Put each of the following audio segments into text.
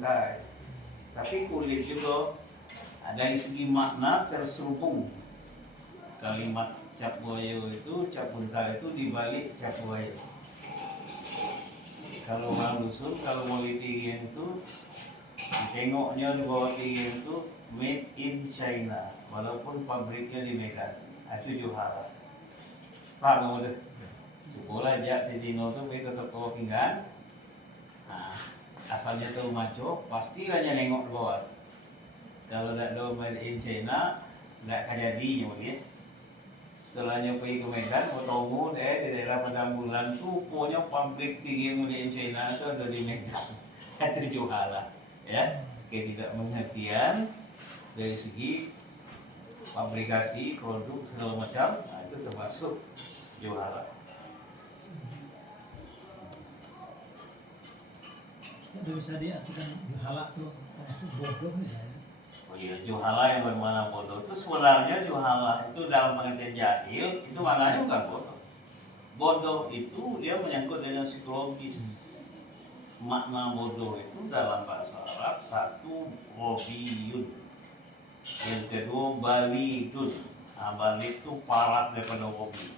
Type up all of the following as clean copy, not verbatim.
buntai. Tapi kulit juga dari segi makna terselubung. Kalimat cap buaya itu, cap buntai itu dibalik cap buaya. Kalau orang dusun, kalau mau litingin itu tengoknya di bawah tinggi itu made in China, walaupun pabriknya di Medan, itu juara. Paham kamu tuh? Sekolah aja di Dino tuh kita tetap bawa pinggan. Nah, asalnya tuh maco, pasti aja nengok di bawah. Kalau tidak ada made in China, nggak akan jadi nyulit. Setelahnya pergi ke Medan, ketemu deh di daerah Petamburan tuh, pokoknya pabrik tinggi made in China itu ada di Medan. Itu juara. Ya, ketidakmengertian dari segi fabrikasi produk segala macam, nah itu termasuk juara. Itu bisa diartikan juhala tuh termasuk bodoh ya. Oh iya, juhala yang bermakna bodoh itu sebenarnya juhala itu dalam pengertian jahil itu maknanya bukan bodoh. Bodoh itu dia menyangkut dengan psikologis. Makna bodoh itu dalam bahasa Arab satu hobiyun, yang kedua balidun. Nah, balid itu parah daripada hobi.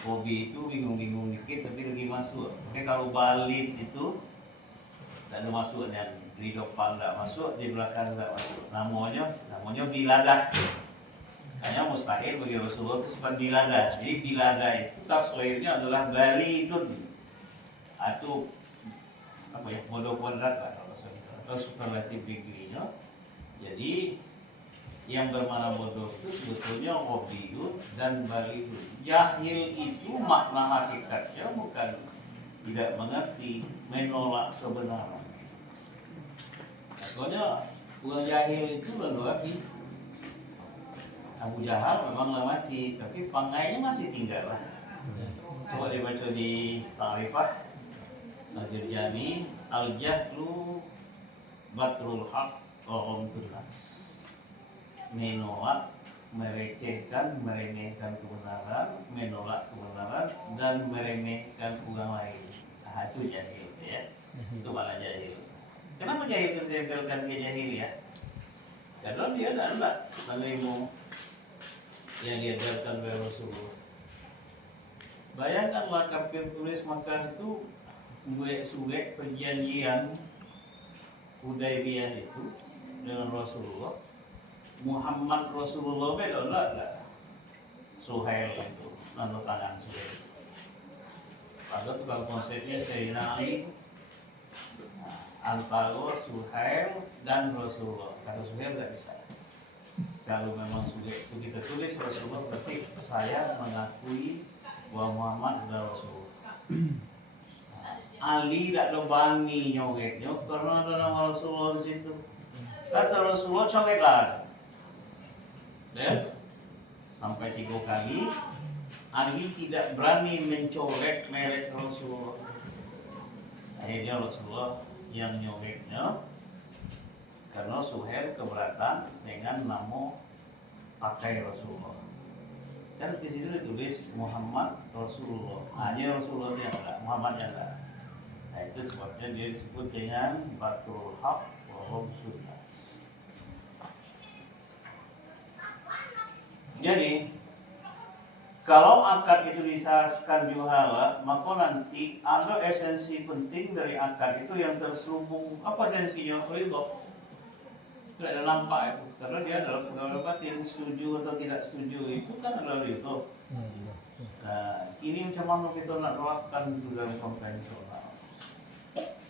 Hobi itu bingung-bingung dikit tapi lagi masuk. Tapi kalau balid itu tidak ada masuknya, di depan tidak masuk, di belakang tidak masuk. Namanya biladah. Hanya mustahil bagi Rasulullah itu sifat biladah. Jadi biladah itu tasghirnya adalah balidun. Atau apa ya, bodoh kuadrat lah atau superlatif degree-nya. Jadi yang bermakna bodoh itu sebetulnya hobiyun dan balidun. Jahil itu makna hakikatnya bukan tidak mengerti, menolak kebenaran. Soalnya orang jahil itu lalu mati. Abu Jahal memang mati, tapi pangainya masih tinggal lah. Coba dibaca di Ta'rifah Al-Jurjani, al-jahlu batrul haq wa ghamdun nas. Menolak, merecehkan, meremehkan kebenaran, menolak kebenaran dan meremehkan orang lain. Nah, itu jahil ya. Itu malah jahil. Kenapa jahil ditempelkan ke jahil ya? Karena dia tidak menerima yang diajarkan oleh Rasulullah. Bayangkanlah kafir tulis Makkah itu suek perjanjian Hudaybiyah itu dengan Rasulullah. Muhammad Rasulullah beda lah. Suhail itu nanda tangan Suhail. Padahal tukang konsepnya Sayyidina Ali, antara Suhail dan Rasulullah. Kalau Suhail tidak bisa. Kalau memang Suhail itu kita tulis Rasulullah, berarti saya mengakui bahwa Muhammad adalah Rasulullah. Ali tak ada bani nyogeknya karena ada nama Rasulullah di situ. Kata Rasulullah coketlah. Ya, sampai 3 kali Ali tidak berani mencoret merek Rasulullah. Akhirnya Rasulullah yang nyogeknya karena Suhail keberatan dengan nama pakai Rasulullah. Dan di situ ditulis Muhammad Rasulullah. Hanya Rasulullah yang ada, Muhammad yang ada. Nah, itu sebabnya dia disebut dengan batrul haq wa ghamdun nas. Jadi kalau akad itu disahkan juhala, maka nanti ada esensi penting dari akad itu yang terselubung. Apa esensinya? Ridho. Tidak ada nampak itu, karena dia dalam pegawai batin setuju atau tidak setuju itu kan adalah ridho. Nah, ini macam mana kita nak terapkan itu dalam konvensional?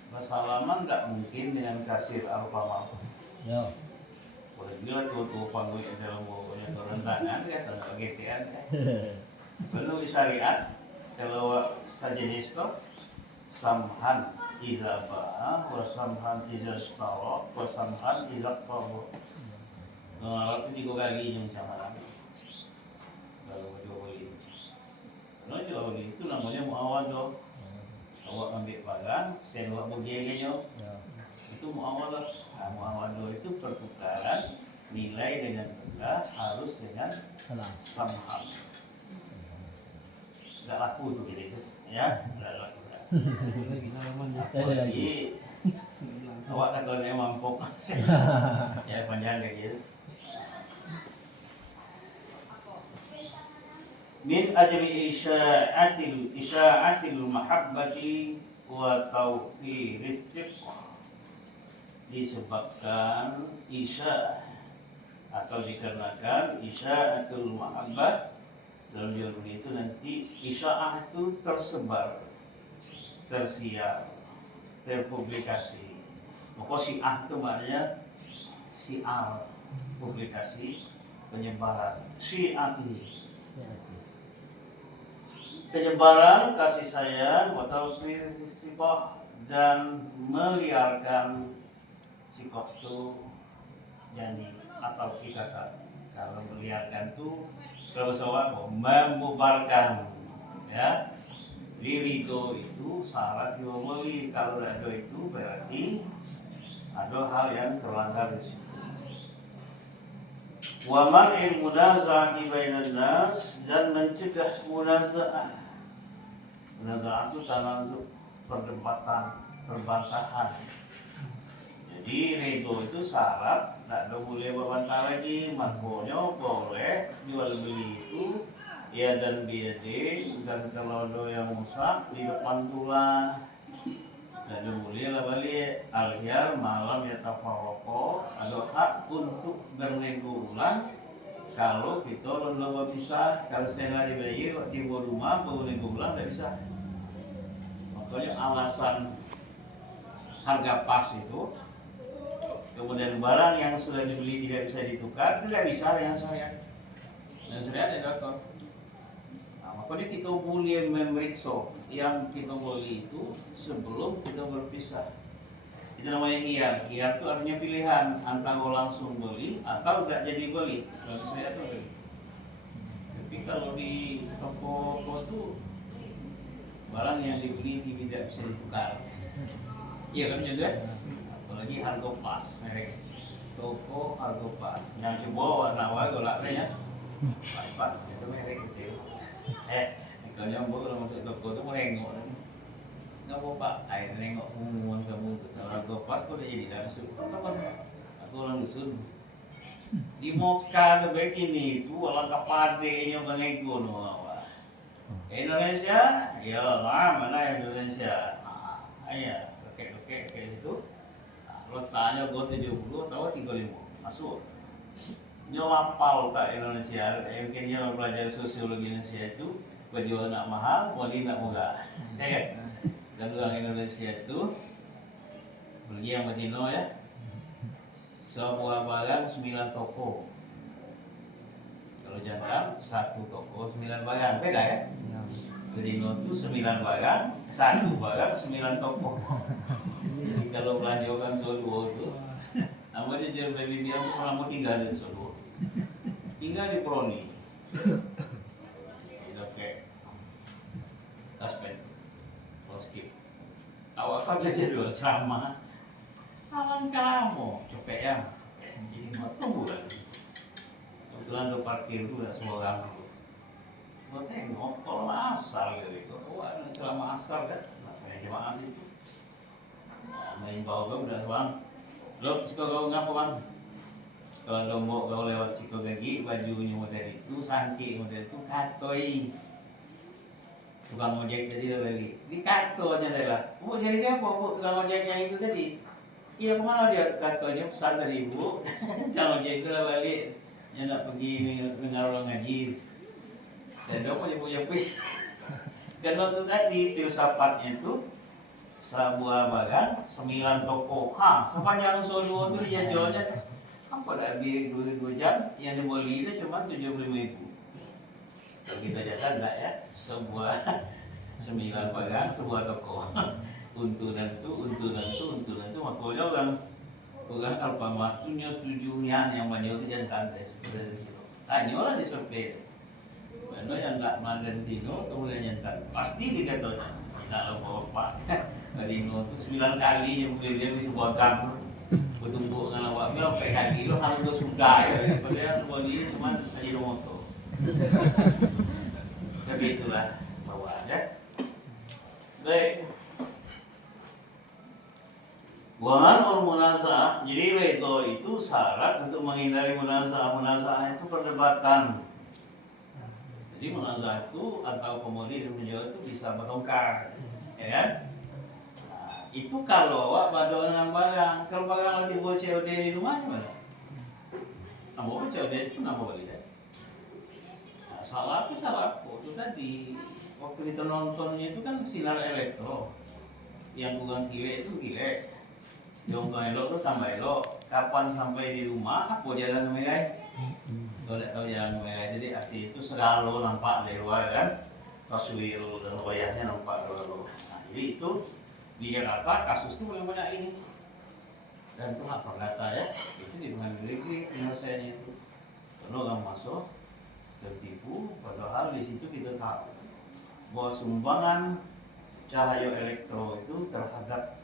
Bersalaman tidak mungkin dengan kasir Alfamart. Ya. Boleh gila tuh panggul di dalam bawahnya turun tangan ya, tanpa GTN ya. Perlu syariat kalau sejenis kok samhan idza ba'a wa samhan idza istara wa samhan idza qara. Nah, itu 3 kali yang sama lagi. Kalau jual beli. Kalau jual beli itu namanya muawadah. Awak ambil barang, saya buat begini itu muawadah. Nah, muawadah itu pertukaran nilai dengan benda harus dengan samhan. Tidak laku tuh gitu, ya, tidak laku. Apalagi Bawa katanya mampu. Ya panjang kayak gitu. Min ajli isya'atil mahabbati wa tawfiris sifq, disebabkan isya atau dikarenakan isya'atul mahabbah. Dalam judul itu nanti isya'ah itu tersebar, tersiar, terpublikasi. Pokok syiah itu maknanya syiar, publikasi, penyebaran. Syiati, penyebaran kasih sayang, watawfir istiqah, dan meliarkan sikoh itu janji atau kikatan. Kalau meliarkan itu kalau sawah membubarkan, ya. Ridho itu syarat diwali. Kalau ridho itu berarti ada hal yang terlanggar di situ. Wa man'il munaza'ati bainan nas, dan mencegah munaza'ah. Munaza'ah itu tanazu, perdebatan, perbantahan. Jadi ridho itu syarat, tidak boleh berbantah lagi. Makanya boleh jual beli itu ya dan biadin, dan kalau ada yang rusak di depan tulah. Dan boleh lah balik al-hiyar malam ya tafarraqo, ada hak untuk bernego ulang. Kalau kita lalu bisa, kalau saya nggak dibayar di rumah baru nego ulang tidak bisa. Makanya alasan harga pas itu, kemudian barang yang sudah dibeli tidak bisa ditukar, tidak bisa dengan syariat. Dan syariat ada dokter. Nah, makanya kita boleh memeriksa yang kita beli itu sebelum kita berpisah. Itu namanya hiyar. Hiyar itu artinya pilihan antara langsung beli atau tidak jadi beli. Kalau syariat itu. Tapi kalau di toko itu barang yang dibeli tidak bisa ditukar. Iya kan juga? Apalagi harga pas, merek toko harga pas. Yang coba warna golaknya ya, pas itu merek kecil. Kalau yang kalau masuk toko itu mau nengok, nggak apa pak, air nengok umuman kamu kalau harga pas kok udah jadi langsung. Apa? Aku orang dusun. Di Moka lebih ini itu alangkah padenya bangego no. Indonesia, ya mana Indonesia? Ayah. Kayak gitu. Lo tanya gue 70 atau 35 masuk. Dia lapal tak Indonesia. Mungkin dia belajar sosiologi Indonesia itu baju nak mahal, wali nak murah. Ya. Dan orang Indonesia itu beli yang Medino ya. Sebuah barang 9 toko. Kalau jantan 1 toko 9 barang, beda ya? Medino itu 9 barang, 1 barang 9 toko. Jadi kalau belanjakan Solo itu, namanya jual baby dia pernah mau tinggal di Solo, tinggal di Proni, oke, taspen, skip. Awak kan jadi dua ceramah, alam kamu, copet ya, jadi mau tunggu lagi. Kebetulan tuh parkir dulu ya semua orang itu. Gue tengok kalau asal gitu, wah ada ceramah asal kan, masalahnya jemaah itu. Main bawa gue udah bang, lo siko kau ngapa bang? Kalau lo mau kau lewat siko gigi, bajunya model itu, santi model itu katoi. Tukang ojek tadi lo lagi, di kato aja lah. Bu jadi siapa bu tukang ojeknya itu tadi? Iya kemana dia katonya pesan dari ibu, tukang ojek itu lah balik, dia nak pergi dengar orang ngaji. Dan dia punya dan waktu tadi filsafatnya itu sebuah barang 9 toko. Sepanjang Solo itu dia jualnya apa dari 2 jam yang dibeli itu cuma 75.000. Kalau kita jatah enggak ya, sebuah 9 barang sebuah toko. Untunan itu makanya orang Alfamart itu nyetujuan yang banyak itu jangan santai seperti itu. Tanyalah di survei. Mana yang enggak mandan dino kemudian nyantan pasti dikatanya tidak lupa pak. Dino itu 9 kali yang beli dia di sebuah gang bertumpuk dengan awak berapa kali lo harus sudah ya padahal beli cuma Ajinomoto. Tapi itulah bawaan ya. Baik. Buangan or munasah, jadi redo itu syarat untuk menghindari munasah. Munasah itu perdebatan. Jadi munasah itu atau pemudi dan menjawab itu bisa bertengkar, ya kan? Nah, itu kalau awak badonan barang, kalau barang lagi buat COD di rumah gimana? Nama COD itu nama balik ya? Nah, salah itu itu tadi waktu kita nontonnya itu kan sinar elektro, yang bukan gile itu gile. Yung elok tuh tambah elok. Kapan sampai di rumah, apa jalan mereka? Kalau tak tahu jalan mereka, jadi arti itu selalu nampak dari luar kan. Taswir dan wayahnya nampak dari luar. Nah, jadi itu di Jakarta kasus itu paling banyak ini. Dan itu hak perdata ya. Itu di negeri penyelesaiannya itu. Kalau orang masuk tertipu, padahal di situ kita tahu bahwa sumbangan cahaya elektro itu terhadap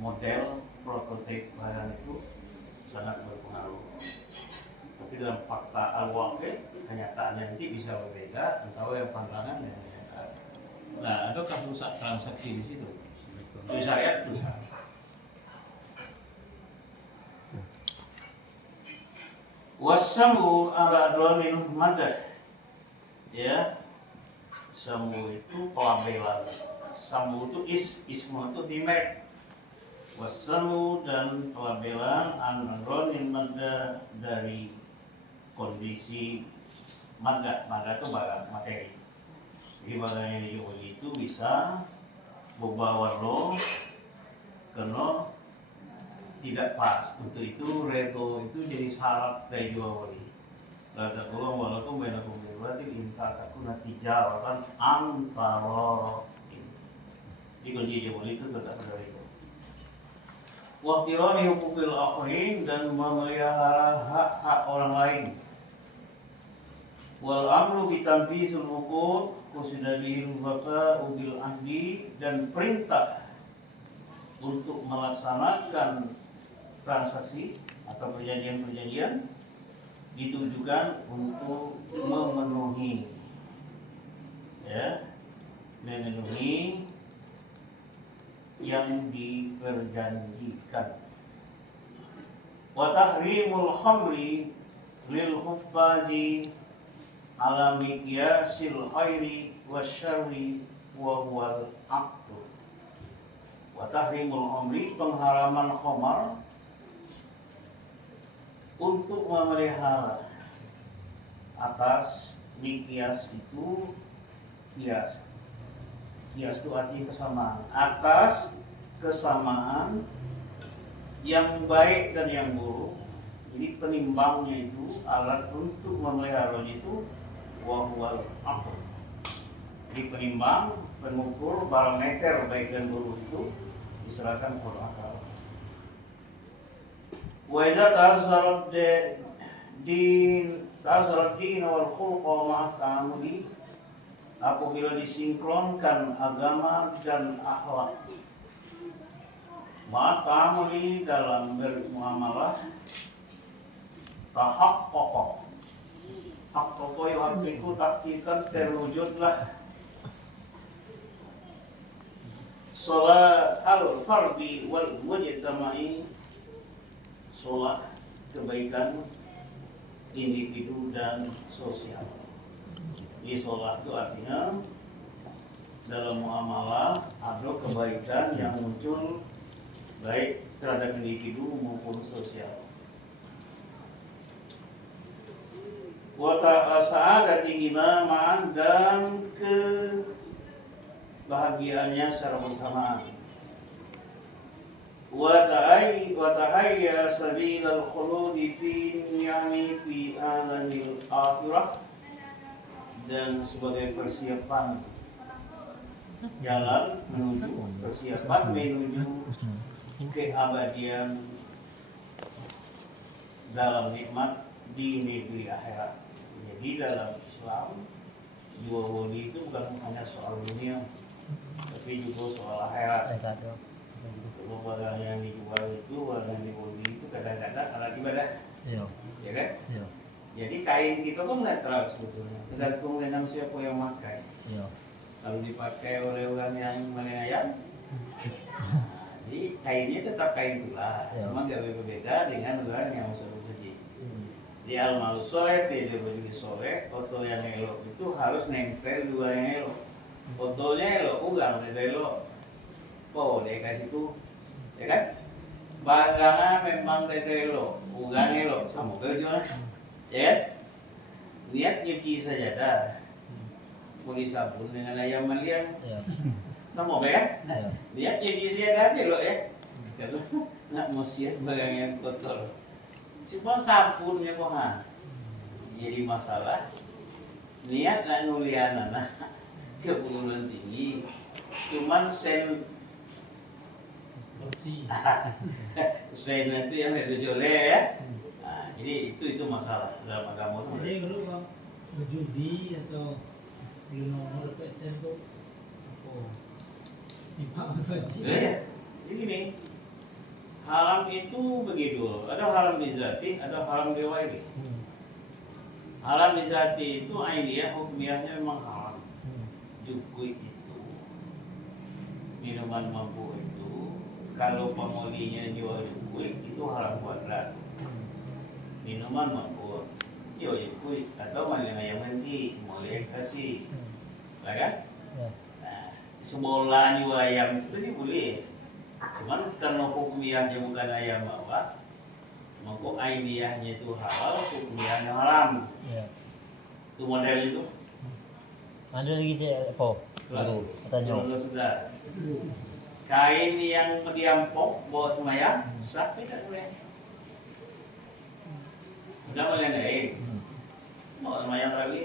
model prototip barang itu sangat berpengaruh. Tapi dalam fakta al-waqi, kenyataannya nanti bisa berbeda antara yang pandangan dan kenyataan. Nah, ada kasus transaksi di situ. Itu syariat itu sama. Wasamu ala dolamin madah. Ya, samu itu pelabelan. Samu itu ismu itu timek. Wasamu dan pelabelan andronin mada dari kondisi mada itu barang materi. Jadi barang yang dijual itu bisa berubah warna karena tidak pas. Untuk itu reto itu jadi syarat dari jual beli. Kata gua walaupun beda berarti inta aku nanti jawaban antara ini. Jadi kalau dia jual beli itu tetap dari itu. Waktirani hukukil akhirin dan memelihara hak-hak orang lain. Wal amru bitanfisul uqud kusidabihil baka ubil ahdi dan perintah untuk melaksanakan transaksi atau perjanjian-perjanjian ditujukan untuk memenuhi yang diperjanjikan. Wa tahrimul khamri lil huffazi ala miqyasil khairi wasyarri wa huwal aqdu. Wa tahrimul khamri, pengharaman khamar untuk memelihara atas miqyas itu kias. Kias itu artinya kesamaan. Atas kesamaan yang baik dan yang buruk. Jadi penimbangnya itu, alat untuk memeliharanya itu wahwal aql. Jadi penimbang, pengukur, barometer baik dan buruk itu diserahkan kepada akal. Wa idza ta'azzarat din wal khuluq ma'a ta'amuli, apabila disinkronkan agama dan akhlak ma'amuli dalam bermuamalah tahaqqaqa haqqaqa yuhaqiqu tahqiqan terwujudlah sholat al-fardi wal mujtama'i, sholat kebaikan individu dan sosial. Di sholat itu artinya dalam muamalah ada kebaikan yang muncul baik terhadap individu maupun sosial. Wa sa'adatina ma'an, dan kebahagiaannya secara bersamaan. Wa ta'ayya sabilal khuludi fi ni'ami fi alamil akhirah, dan sebagai persiapan jalan menuju keabadian dalam nikmat di negeri akhirat. Jadi dalam Islam jual beli itu bukan hanya soal dunia, tapi juga soal akhirat. Kalau barang yang dijual itu, barang yang dibeli itu kadang-kadang alat ibadah, ya kan? Iya. Jadi kain kita kan netral sebetulnya, tergantung dengan siapa yang memakai. Iya. Kalau dipakai oleh orang yang menayang, Jadi kainnya tetap kain tulah, Ya. cuma gak berbeda dengan ular yang masuk haji. Di almalu soleh, di baju soleh, foto yang elok itu harus nempel dua yang elok. Fotonya elok, ugang udah elok. Oh, dia kasih tuh, ya kan? Bagangnya memang dari elok, ugang elok, sama kerjanya, ya kan? Lihat nyuci sajadah, mau disabun dengan ayam malian, Ya. sama ya? Ya. Lihat nyuci sajadah aja loh ya. Kalau nak musiat bagang yang kotor, cuma sabunnya mah jadi masalah. Niat nak ngulian anak kebulan tinggi, cuman sen bersih. sen itu yang ada jole ya. Nah, jadi itu masalah dalam agama itu. Jadi dulu bang berjudi atau beli nomor PSN tuh apa? Nipak haji. Ya, jadi gini, haram itu begitu. Ada haram bizati, ada haram biwairi. Haram bizati itu ainiyah, hukumiyahnya memang haram. Jukui itu, minuman mabuk itu, kalau pemolinya jual jukui itu haram kuadrat. Minuman mabuk, jual jukui atau maling ayam mandi, molek kasih, lah kan? Ya. Nah, sebelah jual ayam itu sih boleh. Cuman karena hukumiyahnya bukan ayam bawah, maka ainiyahnya itu halal, hukumiyahnya haram. Ya. Itu model itu. Ada lagi dia apa? Guru katanya. Kalau sudah kain yang diampok bawa semayang sah tidak semayang? Sudah boleh lain bawa semayang lagi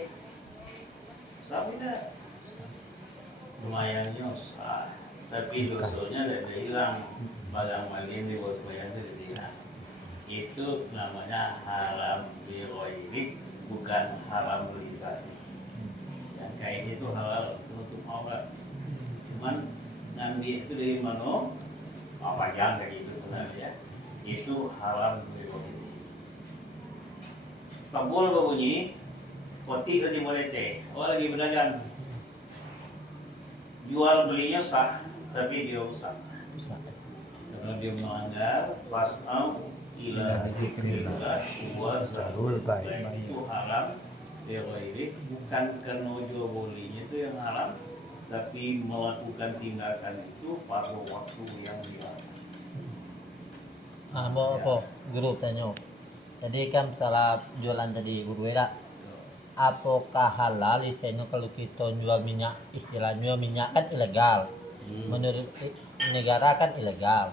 sah tidak? Semayangnya sah, tapi dosanya tidak hilang. Bagang malim di bawah semayang itu tidak hilang. Itu namanya haram biroirik, bukan haram berisasi. Yang kain itu halal untuk aurat. Cuman ngambil itu dari mana? Apa yang kayak gitu sebenarnya? Itu haram biroirik. Kabul berbunyi, kotik lagi boleh teh. Oh lagi berdagang. Jual belinya sah, tapi dia rusak. Karena dia melanggar pasal ila zikrillah wa zarul baik. Itu haram biroirik, bukan karena jual belinya itu yang haram, tapi melakukan tindakan itu pada waktu yang dilarang. Ah, mau apa? Guru tanya. Tadi kan salah jualan tadi guru era. Apakah halal istilahnya kalau kita jual minyak, istilahnya minyak kan ilegal. Menurut negara kan ilegal.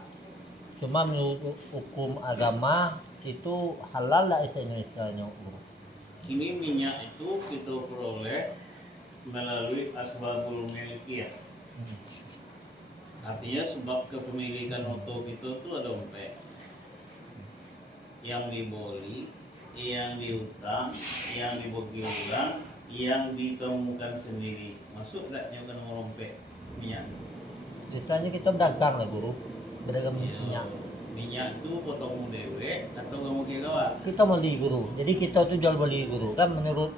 Cuma menurut hukum agama itu halal lah istilahnya guru. Ini minyak itu kita peroleh melalui asbabul milkiyah. Artinya sebab kepemilikan oto kita itu ada empat. Yang diboli, yang diutang, yang dibagi ulang, yang ditemukan sendiri. Masuk tak nyokan merompek minyak? Istilahnya kita berdagang lah guru, berdagang minyak. Minyak itu potong dewe atau kamu kira Kita beli guru, jadi kita tuh jual beli guru kan menurut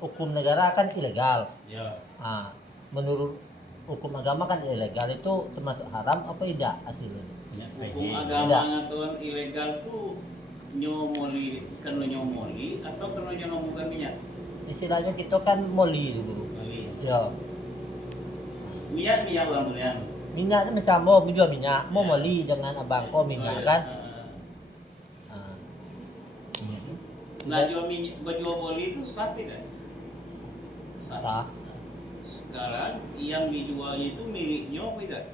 hukum negara kan ilegal. ya. Ah, menurut hukum agama kan ilegal itu termasuk haram apa tidak hasilnya? Hukum agama ngaturan ilegal tuh nyomoli, kena nyomoli atau kena nyomokan minyak? Istilahnya kita kan moli guru. Moli. Ya, Minyak bukan belian. minyak itu macam mau jual minyak, mau moli dengan abang kau minyak kan? Ah. Nah jual minyak, jual boli itu sah tidak? Sah. Sekarang yang dijualnya itu miliknya apa tidak?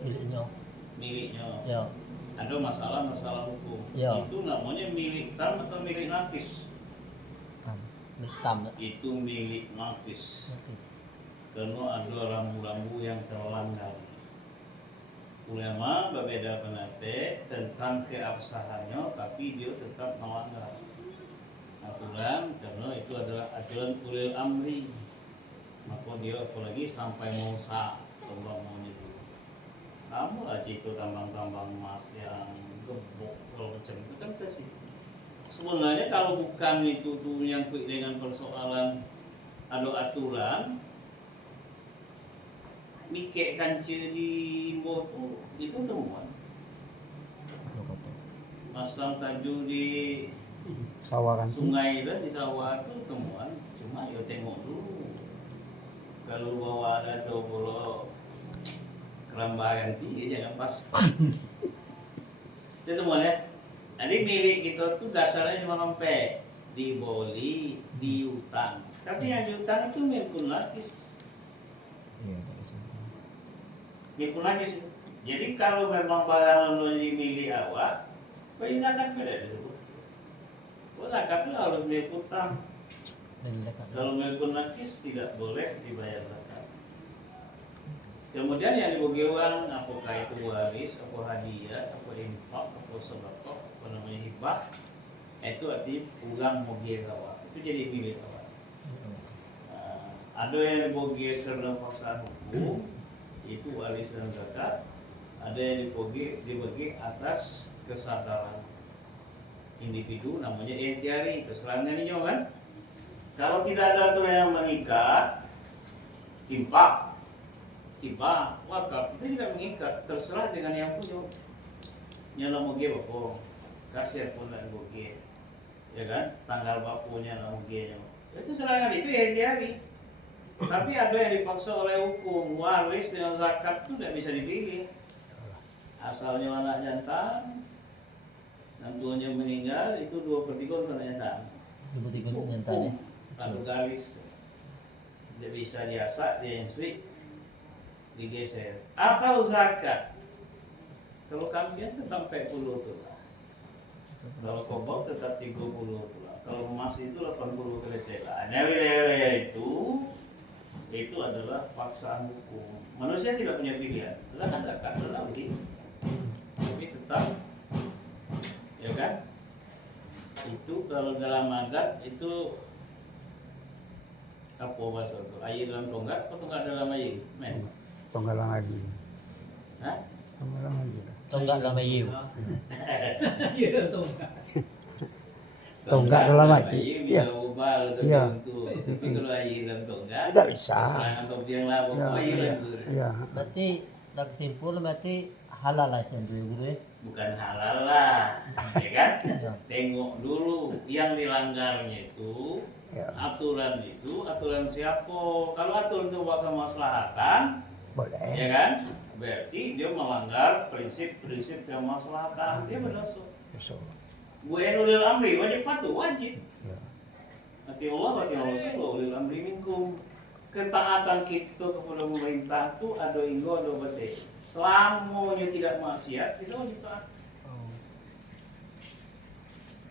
Miliknya. Miliknya. Ya, Ada masalah hukum. Ya. Itu namanya milik tam atau milik nafis? hitam. Itu milik nafis. Karena ada rambu-rambu yang terlanggar. Ulama berbeda pendapat tentang keabsahannya, tapi dia tetap melanggar aturan karena itu adalah aturan ulil amri. Maka dia apalagi sampai mau sah tambang-tambang itu. Kamu aja itu tambang-tambang emas yang gebok macam itu kan kasih. Sebenarnya kalau bukan itu tuh yang dengan persoalan ada aturan, mikir kancil di Imbo tuh itu temuan. masang kaju di Sawah kan. sungai dan di sawah tuh temuan, cuma ya tengok dulu. Kalau bawa ada tuh kalau kerambahan tinggi jangan pas. Itu temuan ya. Jadi milik kita tuh dasarnya cuma sampai diboli, diutang. Tapi yang diutang itu milik lapis. Iya, Pak Ismail. Milik lapis. Jadi kalau memang barang lo milik awak, kau ingatkan pada dulu. Kau zakat itu harus milik utang. Kalau milik lapis tidak boleh dibayar zakat. Kemudian yang dibagi uang, apakah itu waris, apa hadiah, apa infak, apa sedekah, apa namanya hibah, itu artinya uang mobil awak. Itu jadi milik awak. Nah, ada yang dibagi karena paksaan hukum, itu waris dan zakat. Ada yang dibagi atas kesadaran individu, namanya ikhtiari. Keserangan ini kan. Kalau tidak ada aturan yang mengikat, infak, hibah, wakaf itu tidak mengikat, terserah dengan yang punya. Nyala moge bapo, kasih pun dan moge, ya kan? Tanggal bapunya lah moge nya. Itu serangan itu ya diari. Tapi ada yang dipaksa oleh hukum, waris dengan zakat itu tidak bisa dipilih. Asalnya anak jantan, dan tuannya meninggal itu 2/3 untuk anak jantan. 2/3 jantan ya. Lalu garis, tidak bisa diasak, dia yang sweet. Digeser atau zakat. Kalau kambing tetap 40 tuh. Kalau kobok tetap 30 tuh. Kalau emas itu 80 kereselan. Wilayah itu adalah paksaan hukum. Manusia tidak punya pilihan. Zakat adalah wajib. Tapi tetap, ya kan? Itu kalau dalam adat itu apa bahasa itu? Air dalam tonggak atau tonggak dalam air? Men. Tonggalang lagi. Hah? Tonggalang lagi. Tonggak dalam ayu. Iya, tonggak. Tonggak dalam hati. Iya. Iya. Iya. Tapi kalau air dalam tonggak, Tidak bisa. serangan topi yang lah, Iya, air iya. dalam Iya. Berarti tak simpul berarti halal lah sih guru ya. bukan halal lah, ya kan? Ya. Tengok dulu yang dilanggarnya itu Ya. aturan siapa? Kalau aturan itu buat kemaslahatan, Boleh. ya kan? Berarti dia melanggar prinsip-prinsip kemaslahatan, dia berdosa. Besok. Gue ulil amri wajib patuh, wajib. Ya. Nanti Allah ulil amri minkum. Ketaatan kita kepada pemerintah itu ada inggo ada bete. Selamanya tidak maksiat, kita wajib taat.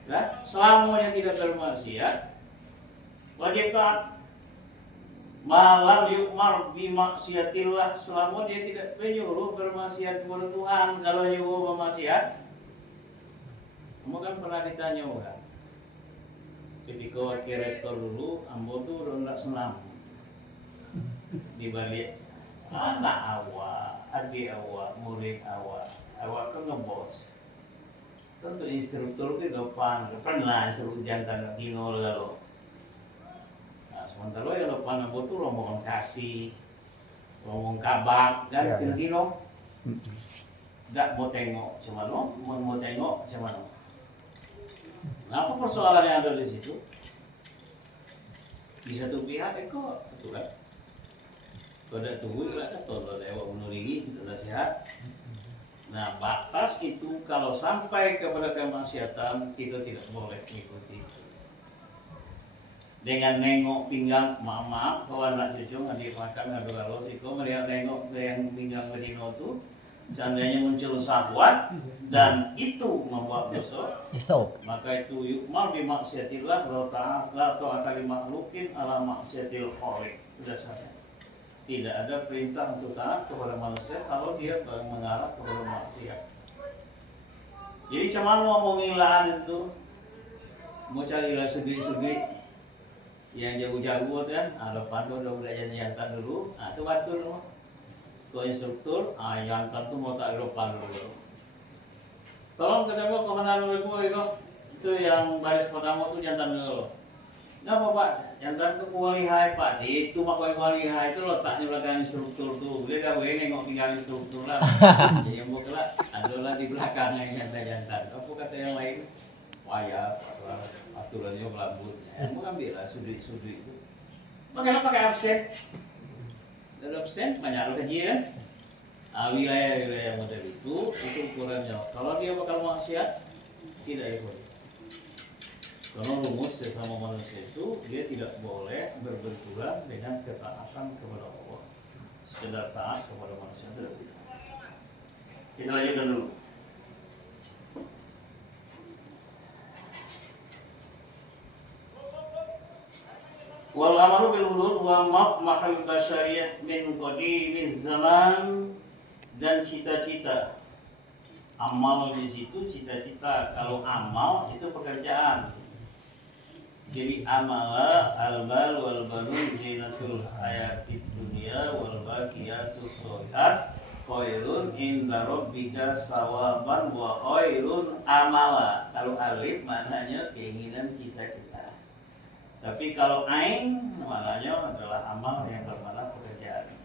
Nah, selamanya tidak bermaksiat, wajib taat. Malam yukmar bimaksiatillah, selama dia tidak menyuruh bermaksiat kepada Tuhan. Kalau nyuruh bermaksiat, kamu kan pernah ditanya kan? Ketika wakil rektor dulu, ambo tuh udah nggak senang di balik anak awak, adik awak, murid awak kan ngebos. Tentu instruktur itu depan lah instruktur jantan kino lalu. Nah, sementara yang depan ambo tuh rombongan kasih, rombongan kabak, kan Ya, ya. kino. Nggak mau tengok, cuman mau tengok, cuman. Apa persoalan yang ada di situ? Di satu pihak kok betul kan? Kalau tunggu lah kan kalau lewat menurigi sudah sehat. Nah batas itu kalau sampai kepada kemaksiatan kita tidak boleh mengikuti. Dengan nengok pinggang maaf kalau anak cucu nggak makan nggak kalau sih kau melihat nengok yang pinggang bedino itu seandainya muncul syahwat dan itu membuat dosa, Iso. maka itu yukmal bimaksiatillah wa ta'ala ta'ala makhlukin ala maksiatil khaliq. Sudah saja. Tidak ada perintah untuk taat kepada manusia kalau dia mengarah kepada maksiat. Jadi cuma mau mengilah itu, mau cari lah segi-segi yang jago-jago kan, ada pandu udah belajar jantan dulu, itu bantu dulu. Kalau instruktur, jantan tuh mau tak depan dulu. Tolong ketemu komandan dulu itu yang baris pertama tuh jantan dulu. Nggak apa-apa. Yang kan tuh kualihai Pak, itu mah kualihai itu letaknya belakang instruktur tuh. Dia kan gue nengok tinggal instruktur lah. Jadi yang bukan adalah di belakangnya yang jantan. Apa kata yang lain? Wayah, aturannya melambut. Yang bukan bilang sudut itu. Makanya pakai absen. Dari absen banyak kajian. Wilayah-wilayah model itu ukurannya. Kalau dia bakal maksiat, tidak ikut. Karena rumus sesama manusia itu dia tidak boleh berbenturan dengan ketaatan kepada Allah. Sekedar taat kepada manusia itu. Kita lanjutkan dulu. Wal amaru bil hudud wa mahal basyariyah min qadimiz zaman, dan cita-cita. Amal di situ cita-cita. Kalau amal itu pekerjaan. Jadi amala al-mal wal banun zinatul hayatid dunya wal baqiyatus sholihat khairun inda rabbika sawaban wa khairun amala. Kalau alif maknanya keinginan cita-cita. Tapi kalau ain maknanya adalah amal yang bermakna pekerjaan.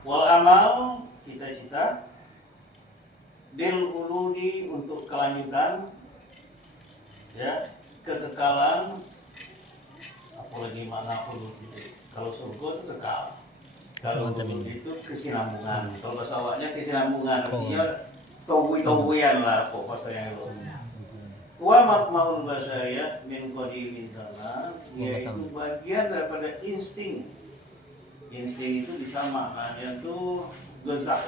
Wal amal cita-cita, bil uludi untuk kelanjutan, ya, kekekalan, apalagi mana ulud itu. Kalau surga itu kekal, kalau ulud itu kesinambungan. Kalau bahasa awaknya kesinambungan, artinya tawuyan lah pokoknya yang lo. Wa matmaul basyariyah min qadimi zaman, yaitu bagian daripada insting. Insting itu bisa maknanya tuh gezak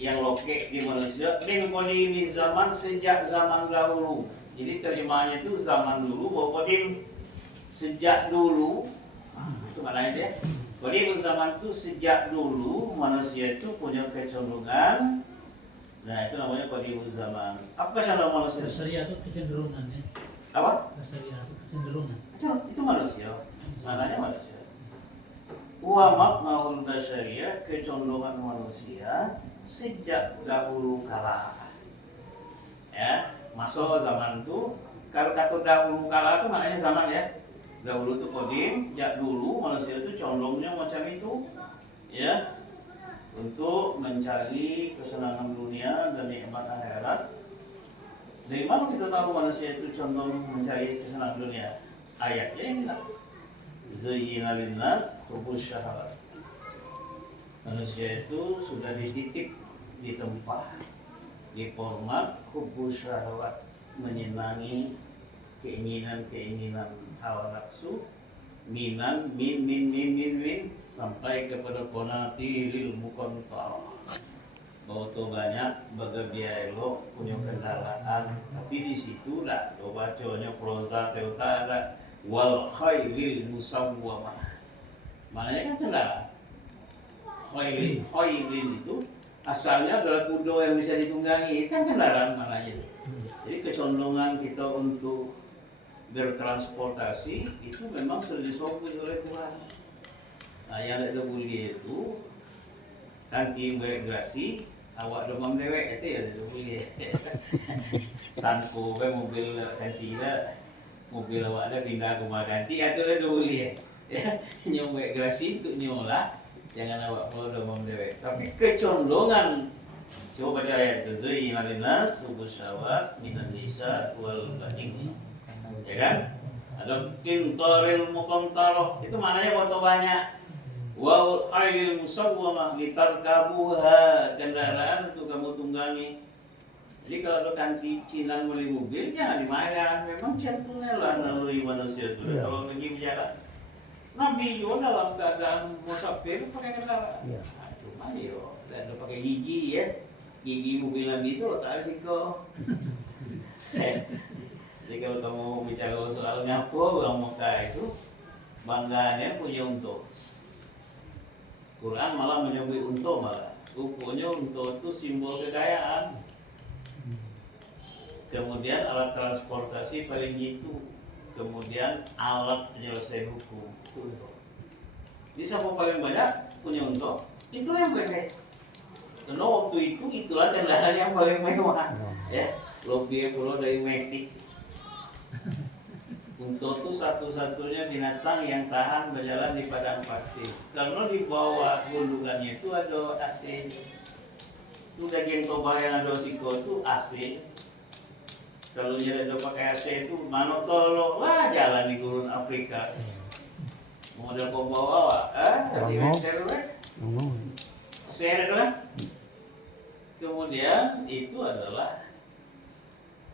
yang lokek di manusia. Min qadimi zaman, sejak zaman dahulu. Jadi terjemahannya itu zaman dulu, bahwa qadim sejak dulu. Itu maknanya dia. Qadim zaman itu sejak dulu manusia itu punya kecenderungan. Nah, itu namanya qadim zaman. Apa kecenderungan manusia? Basaria itu kecenderungan ya. Apa? Basaria itu kecenderungan. Itu manusia. Maknanya manusia. Wa maqmaul basyariyah, kecenderungan manusia sejak dahulu kala. Ya. Masuk zaman itu, kalau kata dahulu kala itu maknanya zaman ya. Dahulu itu qadim, sejak dulu manusia itu condongnya macam itu, ya, untuk mencari kesenangan dunia dan nikmat akhirat. Dari mana kita tahu manusia itu condong mencari kesenangan dunia? Ayatnya ini lah. Zayyina linnas hubbus syahawat. Manusia itu sudah dititip di tempat, di format hubbus syahwat, menyenangi keinginan-keinginan hawa nafsu, min sampai kepada konatiril muqantar. Bahwa tuh banyak bagaimana lo punya kendaraan, tapi di situ lah lo bacanya proza teuta ada wal khairil musawwamah. Maknanya kan kendaraan. Khairil itu asalnya adalah kuda yang bisa ditunggangi, kan kendaraan maknanya itu. Jadi kecondongan kita untuk bertransportasi itu memang sudah disokong oleh Tuhan. Nah, yang ada boleh itu kanti migrasi awak demam dewek itu ya ada boleh. Sanko mobil kanti mobil awak ada pindah ke rumah kanti itu ada boleh. Ya, nyoba migrasi untuk nyola. Jangan awak perlu demam dewek. Tapi kecondongan, coba pada ayat itu, Inalinnas hubbus syahwat minan nisa wal banin, ya kan? Ada kintaril muqantarah, itu maknanya foto banyak. Wal khairil musawwamah litarkabuha, kendaraan untuk kamu tunggangi. Jadi kalau ada kanti cinan beli mobil jangan dimakan. Memang jantungnya lah naluri manusia itu. Kalau lagi bicara Nabi juga dalam keadaan musafir pakai kendaraan. Ya. Nah, cuma yo, ada pakai gigi ya. Gigi mobil Nabi itu letak di situ. Jadi kalau kamu bicara soal nyapo orang Mekah itu bangganya punya unta. Quran malah menyebut unta malah. Rupanya unta itu simbol kekayaan. Kemudian alat transportasi paling gitu. Kemudian alat penyelesaian hukum. Jadi siapa paling banyak punya unta, itulah yang pakai. Karena waktu itu itulah kendaraan yang paling mewah. Ya, lebih pulau dari Matic. Unta itu satu-satunya binatang yang tahan berjalan di padang pasir. Karena di bawah gunungannya itu ada AC. Itu daging toba yang ada siko itu AC. Kalau dia ada pakai AC itu mana tolong lah jalan di gurun Afrika. Model kau bawa, jadi Ngomong. share lah. Kemudian itu adalah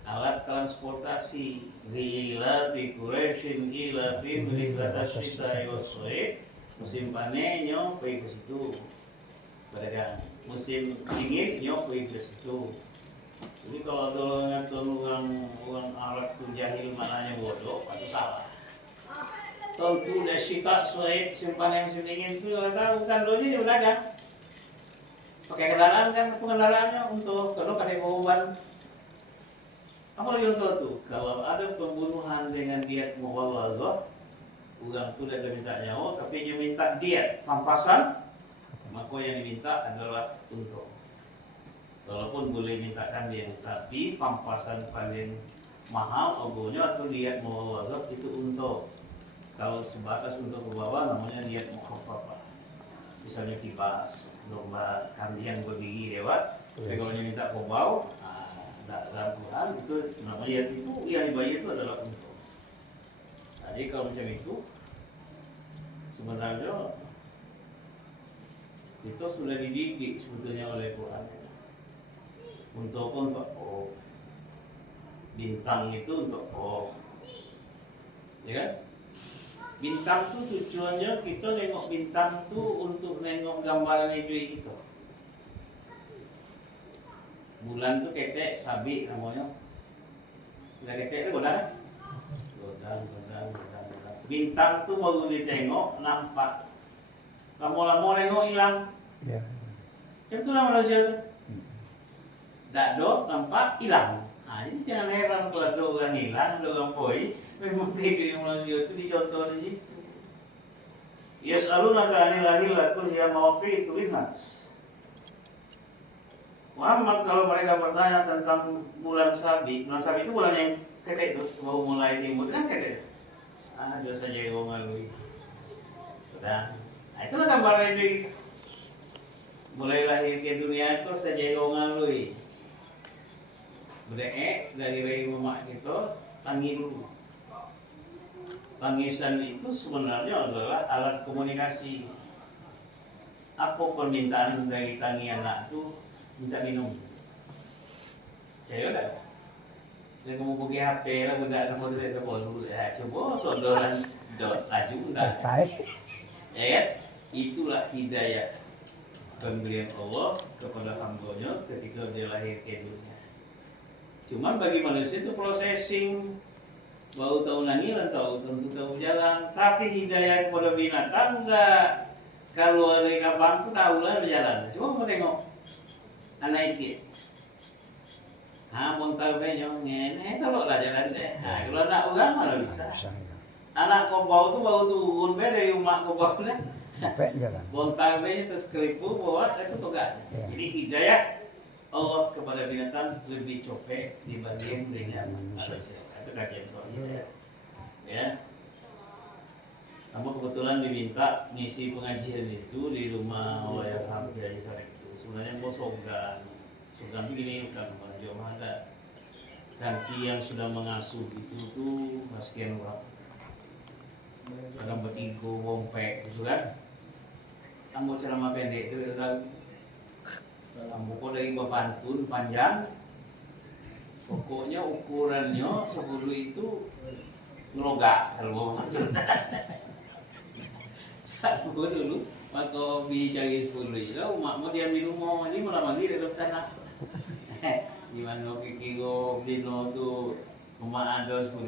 alat transportasi. Gila di Quraisyin gila di mereka tasita yosoi musim panen pergi ke situ pedagang, musim dingin pergi ke situ. Jadi kalau dulu ngatur uang Arab tu jahil maknanya bodoh, itu salah. Tentu dah sita soe musim panen musim dingin itu tahu bukan dulu dia pedagang. Pakai kendaraan kan kendaraannya untuk kalau pakai bawa. Apa lagi untuk itu? Kalau ada pembunuhan dengan diet muwaladzah, orang itu tidak minta nyawa, tapi dia minta diet pampasan, maka yang diminta adalah untung. Walaupun boleh mintakan dia, tapi pampasan paling mahal ogonya atau diet muwaladzah itu untung. Kalau sebatas untuk ke bawah namanya diet mukhaffafah. Misalnya kibas, domba kambing yang berdiri lewat, tapi kalau dia minta ke bawah, dalam Quran itu namanya itu yang dibayar itu adalah untung. Jadi kalau macam itu sebenarnya itu sudah dididik sebetulnya oleh Quran. Untuk bintang itu untuk ya kan? Bintang itu tujuannya kita nengok bintang itu untuk nengok gambaran hidup kita. Bulan itu ketek, sabik namanya. Bila ketek itu godang. Bintang itu baru ditengok, nampak. Lama-lama nengok hilang. Ya. Itu lah manusia itu. Tak ada, nampak, hilang. Nah, jadi jangan heran kalau ada orang hilang, ada orang poi. Memang hidup manusia itu dicontoh di situ. Yas'alunaka 'anil ahilla qul hiya mawaqitu linnas. Muhammad kalau mereka bertanya tentang bulan Sabi itu bulan yang ketek itu mau mulai timur kan ketek. Dosa jego ngalui. Sudah. Nah, itulah gambaran itu. Mulai lahir ke dunia itu sajego ngalui. Bedek dari bayi mama kita tangi dulu. Tangisan itu sebenarnya adalah alat komunikasi. Apa permintaan dari tangi anak itu? Minta minum. Saya udah. Saya mau pergi HP lah, benda kamu tidak ada dulu. Coba sodoran laju dah. Ya kan? Itulah hidayah pemberian Allah kepada hamba-Nya ketika dia lahir ke dunia. Cuman bagi manusia itu processing, baru tahu nangilan, tahu tentu tahu jalan. Tapi hidayah kepada binatang enggak. Kalau dari kapan itu tahu lah berjalan. Coba mau tengok. Anak itu, bontal benyong ngene, kalau lah jalan deh. Nah, kalau anak orang mana bisa? Anak kobau tu baru turun dari rumah kobau deh. Sampai jalan. Bontal benyong terus kelipu bawa itu toga. Jadi hidayah Allah kepada binatang lebih copek dibanding dengan manusia. Itu kajian soalnya. Ya. Kamu kebetulan diminta ngisi pengajian itu di rumah Wahyam Kiai Sarek. Sebenarnya mau sogan begini kan jauh ada kaki yang sudah mengasuh itu tuh sekian berapa kadang bertiga wompek gitu kan kamu ceramah pendek itu kan kamu kok dari Bapantun panjang pokoknya ukurannya 10 itu ngelogak kalau Bapantun saat dulu atau dicari 10 lah, mak mau diam di rumah ini malah lagi di dalam tanah. Gimana kikiro dino tu rumah ada 10.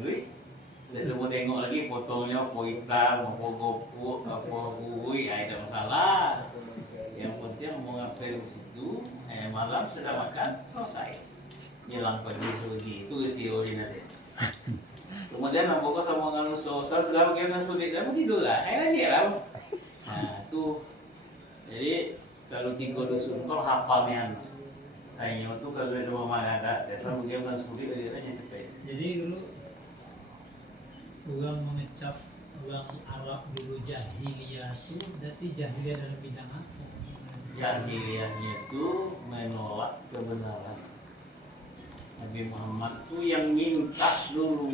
Jadi mau tengok lagi fotonya apa hitam, apa gopuk, apa bui, ada masalah. Yang penting mau ngapel di situ, malam sudah makan selesai. Jelang pagi itu isi ordinary. Kemudian nampak sama nganu sosal sudah bagaimana seperti kamu tidur lah, lagi lah. Nah tuh jadi kalau 3 dusun kalau hafalnya kayaknya tuh kalau ada mama ada dasar mungkin kan seperti dari aja. Jadi dulu orang mengecap orang Arab dulu jahiliyah itu berarti jahiliyah dalam bidang apa? Jahiliyahnya itu menolak kebenaran. Nabi Muhammad itu yang minta dulu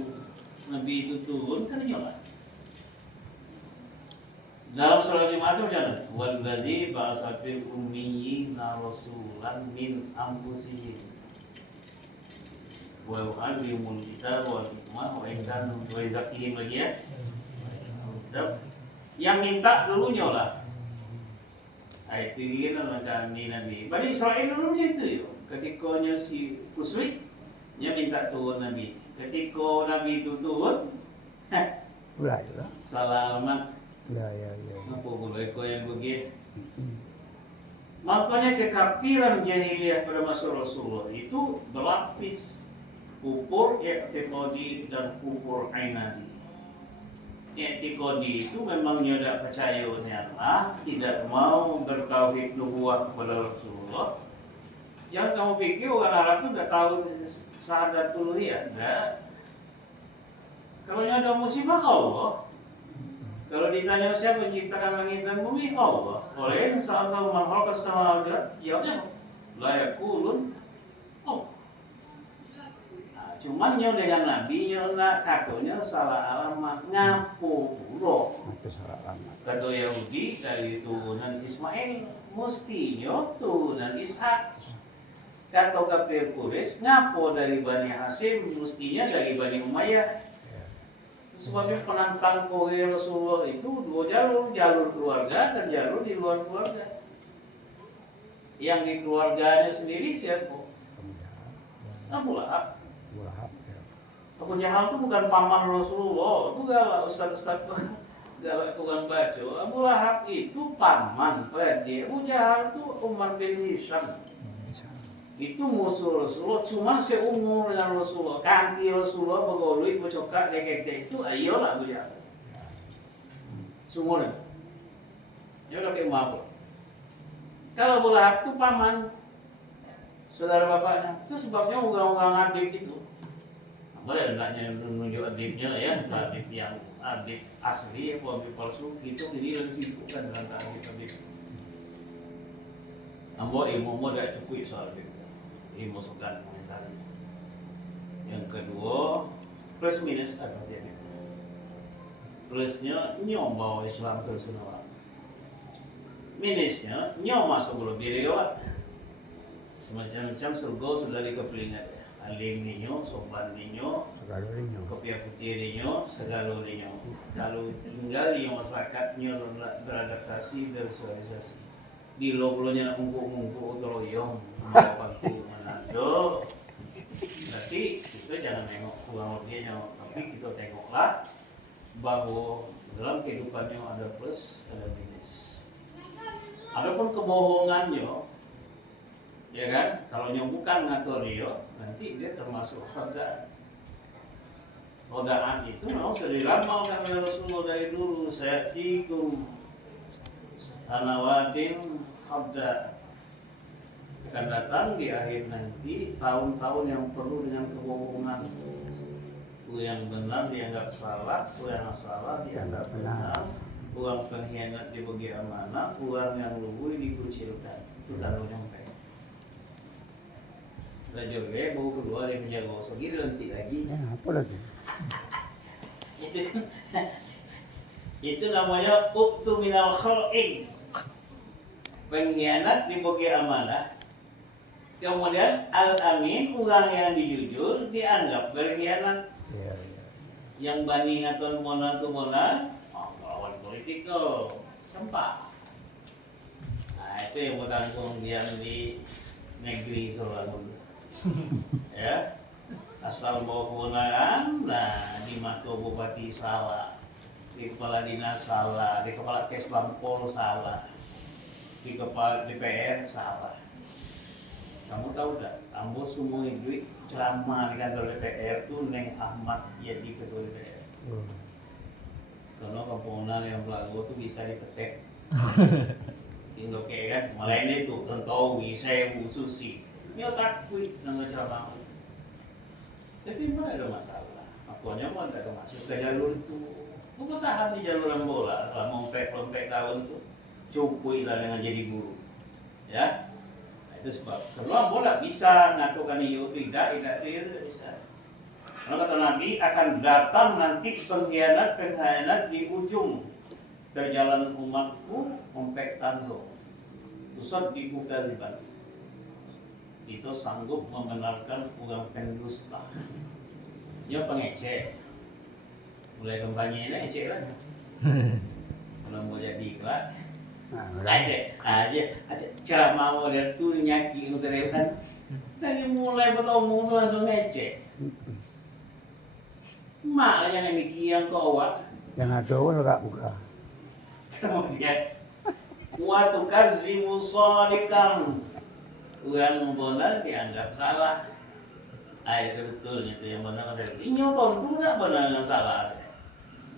Nabi itu turun kan nyolak. Dalam surah Jumat itu macam mana? Walladzi ba'atsa fil ummiyina rasulan min anfusihim wa yu'allimul kitaba wal hikmah wa in kanu wa yuzakkihim lagi ya. Yang minta dulu nyolak. Itu dia macam Nabi. Bani Israel dulu gitu ya. Ketikanya si Kuswi, dia minta turun Nabi. Ketika Nabi itu turun, Ulah ya. salah alamat. Ya. Apa boleh kau yang begitu? Makanya kekafiran jahiliyah pada masa Rasulullah itu berlapis, kufur i'tiqadi dan kufur ainadi. I'tiqadi itu memang tidak percayanya Allah, tidak mau bertauhid nubuwah kepada Rasulullah. Jangan kamu pikir orang Arab itu tidak tahu syahadat uluhiyah, enggak. Kalau ada musibah Allah. Kalau ditanya siapa menciptakan langit dan bumi, Allah. Oleh saat Allah makhluk sama jawabnya la yakulun Allah. Nah, cuman dengan Nabi nak katanya salah alamat ngapura. Itu salah alamat. Kata Yahudi dari turunan Ismail mestinya turunan Ishak. Kata kafir Quraisy ngapo dari Bani Hasyim mestinya dari Bani Umayyah. Sebabnya penantang kowe Rasulullah itu dua jalur, jalur keluarga dan jalur di luar keluarga. Yang di keluarganya sendiri siapa? Abu Lahab. Abu Jahal itu bukan paman Rasulullah, itu galak ustaz-ustaz galak tukang baca. Abu Lahab itu paman dia. Abu Jahal itu Umar bin Hisham. Itu musuh Rasulullah, cuma seumur dengan Rasulullah. Kanti Rasulullah bergaului bercokak dekek itu, ayolah Abu Jahal. Seumurnya. Ya udah kayak mabuk. Kalau Abu Lahab itu paman saudara bapaknya, itu sebabnya ugang-ugang adik itu. Boleh hendaknya menunjuk adiknya ya, adik yang adik asli atau adik palsu, itu jadi dari situ kan dengan adik-adik. Ambo ilmu tidak cukup soal itu. Ini masukkan komentarnya. Yang kedua, plus minus ada dia. Plusnya nyom bawa Islam ke sana. Minusnya nyom masuk lebih lewat. Semacam-macam surga sudah dikepelingan. Alim ninyo, sopan ninyo, kopiah putih ninyo, segala ninyo. Kalau tinggal di masyarakatnya beradaptasi, bersosialisasi. Di logonya mungku-mungku teloyong, mau bantu Manado. Berarti kita jangan tengok uang orangnya, tapi kita tengoklah bahwa dalam kehidupannya ada plus, ada minus. Adapun kebohongannya, ya kan? Kalau yang bukan ngatur dia, nanti dia termasuk khodaan. Khodaan itu memang sudah diramalkan oleh Rasulullah dari dulu. Saya tikum anawatin khodaan. Akan datang di akhir nanti tahun-tahun yang penuh dengan kebohongan. Yang benar dianggap salah, yang salah dianggap benar. Uang pengkhianat dibagi amanah, uang yang lugu dikucilkan. Itu kan lo nyampe. Lah juga mau keluar dari penjaga segini nanti lagi. Ya, apa lagi? Itu namanya uktu minal khal'in. Pengkhianat dibagi amanah. Kemudian al-amin, orang yang dijujur dianggap berkhianat. Ya. Yang bani atau mona tu mona, lawan politik kau sempat. Nah itu yang bertanggung yang di negeri Surakarta. Ya, asal bawa kewenangan, nah di mako bupati salah, di kepala dinas salah, di kepala Kesbangpol salah, di kepala DPR salah. Kamu tahu tak? Kamu semua duit ceramah di kantor DPR tuh Neng Ahmad jadi ketua DPR. Karena komponen yang belagu tuh bisa dipetek. Tinggal kayak kan, malah ini tuh Tontowi, Sewu, Susi. Ini otak kuit nang ceramah. Jadi mana ada masalah? pokoknya mau tidak masuk ke jalur itu. Kamu tahan di jalur bola, lah lompek daun tuh, cukui lah dengan jadi guru, ya. Nah, itu sebab sebelum bola bisa ngatukan itu tidak bisa. Kalau kata Nabi akan datang nanti pengkhianat di ujung perjalanan umatku lompek tanduk, tusat dibuka riban. Itu sanggup membenarkan orang pendusta. Dia pengecek. Mulai kampanye ini ecek lah. Kalau mau jadi iklan, aja ceramah model tuh nyaki uteretan. Dari mulai bertemu tuh langsung ngecek. Mak yang demikian kau awak. Yang ada pun enggak buka. Kemudian waktu kazimu shadiqan. Yang benar dianggap salah. Itu betul itu yang benar ada. Inyo tentu enggak benar yang salah.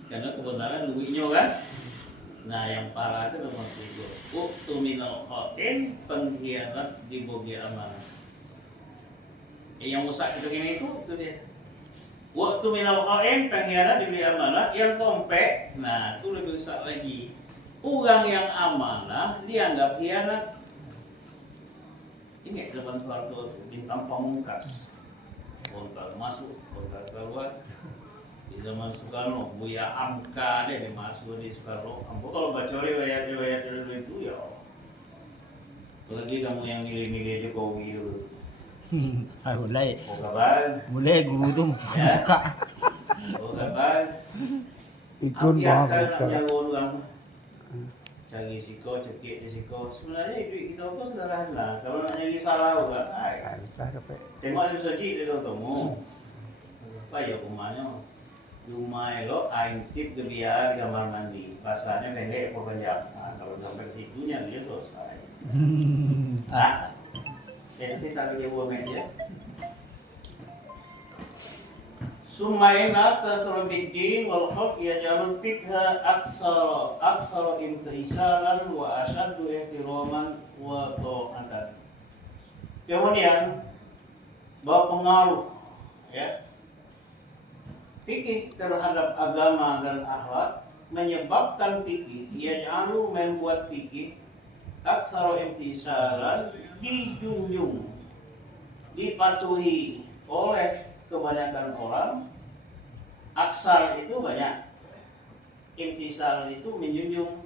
Karena kebenaran duitnya kan. Nah yang parah itu nomor 3. Uktu minal khotin, pengkhianat di bogi amanah. Yang musak itu ini itu dia. Waktu minal khotin, pengkhianat di bogi amanah. Yang kompek, nah itu lebih besar lagi. Orang yang amanah dianggap khianat. Ingat zaman Soeharto bintang pamungkas. Kontak masuk, kontak keluar. Di zaman Soekarno, Buya Amka deh dimasuk di Soekarno. Ambo kalau baca riwayat dulu itu ya, apalagi kamu yang milih-milih Jokowi dulu. mulai guru tuh buka. Oh kabar. Ikut Apa mau yang betul. jago kamu? Cari risiko, cekik risiko. Sebenarnya itu kita itu sederhana. Kalau nak nyari salah juga, tengok di soji itu kamu. Apa ya kumanya? Rumah elok, air tip ke biar kamar mandi. Pasarnya pendek pekerjaan. Nah, kalau sampai situnya dia selesai. Nah, jadi kita lagi buat meja. Sumaina sasrobidin wal haq yajalul fikha aksara imtisalan wa asyaddu ihtiraman wa ta'atan. Kemudian bahwa pengaruh ya fikih terhadap agama dan akhlak menyebabkan fikih membuat fikih aksara imtisalan dijunjung, dipatuhi oleh kebanyakan orang. Aksar itu banyak, imtisal itu menjunjung.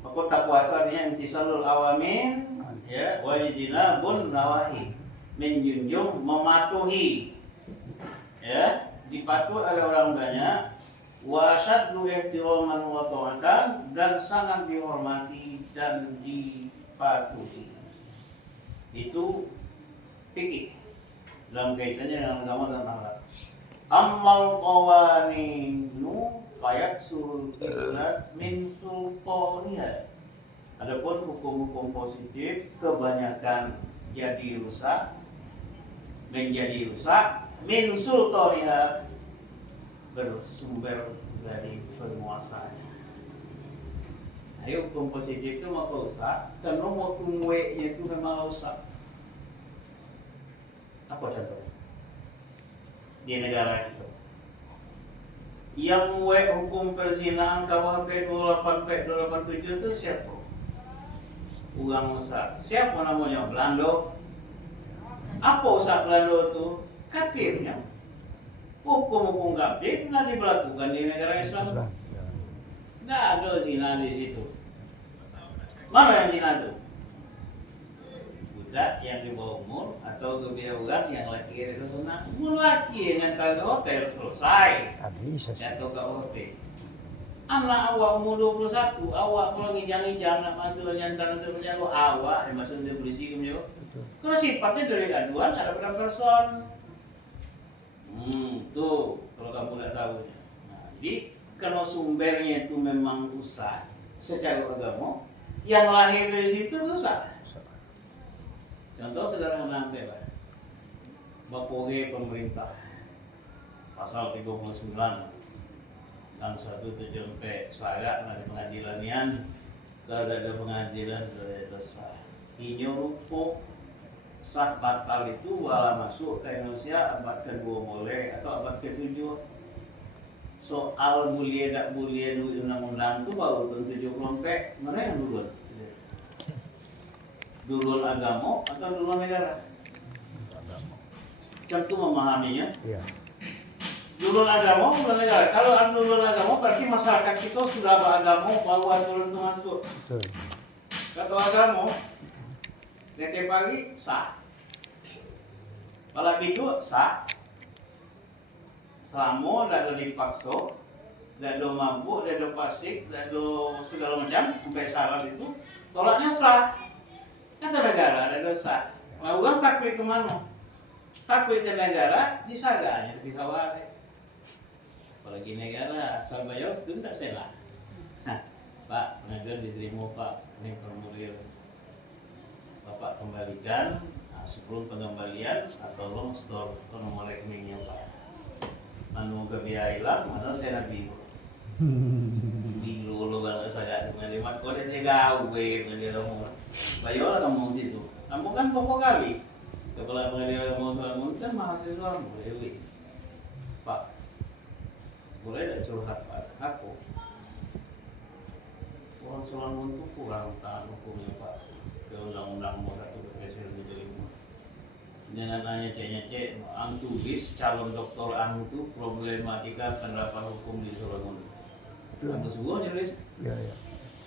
Maka takwa itu artinya imtisalul awamin ya wajibun nawahi, menjunjung, mematuhi ya, dipatuhi oleh orang banyak. Wasyaddu ihtiraman wa ta'atan, dan sangat dihormati dan dipatuhi. Itu fikih dalam kaitannya dengan agama dan akhlak. Amal qawaninu kayak surul iblat min sultaniha. Adapun hukum-hukum positif kebanyakan menjadi rusak min sultaniha, bersumber dari penguasanya. Ayo hukum positif itu mau rusak karena waktu mueknya itu memang rusak. Apa contohnya? Di negara itu yang hukum perzinahan KUHP 28 itu siapa? Uang usaha. Siapa namanya? Belanda. Apa usaha Belanda itu? Kafirnya. Hukum-hukum kafir pernah diberlakukan di negara Islam. Tidak ada zina di situ. Mana yang zina itu? Budak yang di bawah umur atau kebiayaan yang laki itu tunang. Laki yang tak ke hotel selesai. Jatuh ke hotel. Anak awak umur 21, awak lagi jangan masuk nyantar sebenarnya awak masuk di polisi kemudian. Kalau sifatnya dari aduan ada berapa person. Tuh kalau kamu tidak tahu. Nah, jadi kalau sumbernya itu memang rusak secara agama, yang lahir dari situ rusak. Contoh sederhana Pak. Bapoge pemerintah pasal 39 61 sampai saya di pengadilan yang kalau ada pengadilan sudah sah. Inyo rupo sah batal itu wala masuk ke Indonesia abad ke-2 mulai atau abad ke-7. soal boleh tak boleh duit undang-undang itu baru tahun 74 mana yang duluan? Duluan agama atau duluan negara? Tentu memahaminya. Ya. Duluan agama bukan negara. Kalau duluan agama berarti masyarakat kita sudah beragama bahwa aturan itu masuk. Betul. Kata agama, nete pagi sah, malam itu sah. Selama tidak ada dipaksa, tidak ada mabuk, tidak ada pasik, tidak ada segala macam sampai syarat itu, tolaknya sah. Kata negara ada dosa. Lalu takut kemana? Takut ke negara disaganya bisa wae. Apalagi negara asal bayar itu tak salah. Pak, pengadilan diterima Pak, ini formulir Bapak kembalikan. Nah, sebelum pengembalian tolong store nomor rekeningnya Pak. Anu ke biaya hilang, mana saya nabi bingung lo banget saya dengan lima kode tiga gue dengan dia kamu bayar kamu situ kamu kan pokok kali kepala pengadilan kamu kan mahasiswa boleh Pak boleh tak curhat Pak aku orang Selangor itu kurang tahan hukumnya Pak ke undang-undang nomor 1 PSBB 2005 jangan nanya cek ang tulis calon doktor ang itu problematika penerapan hukum di Selangor ang semua nulis Ya, ya.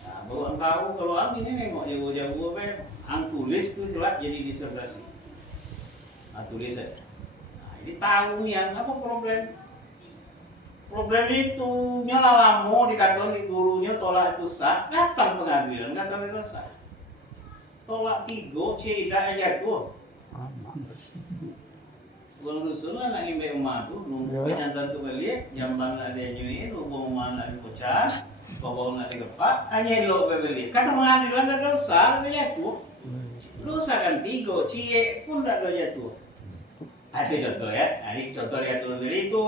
nah, baru ang tahu kalau ang ini nengok jauh-jauh apa ang tulis itu jelas jadi disertasi ang tulis aja nah, ini tahu nih apa problem itu nyala lama dikatakan di gurunya tolak itu sah datang pengadilan kata itu sah tolak 3 tidak aja tuh Aman. Uang dusun lah nak imbe emak tu, nunggu kenyataan tu balik, jamban nak dia nyuin, hubung emak nak dipecah, bawang nak digepak, hanya elok beli. Kata pengadilan ada dosa, ada jatuh. Dosa kan 3, cie pun tak ada jatuh. Ada contoh ya, ini contoh aturan dari itu.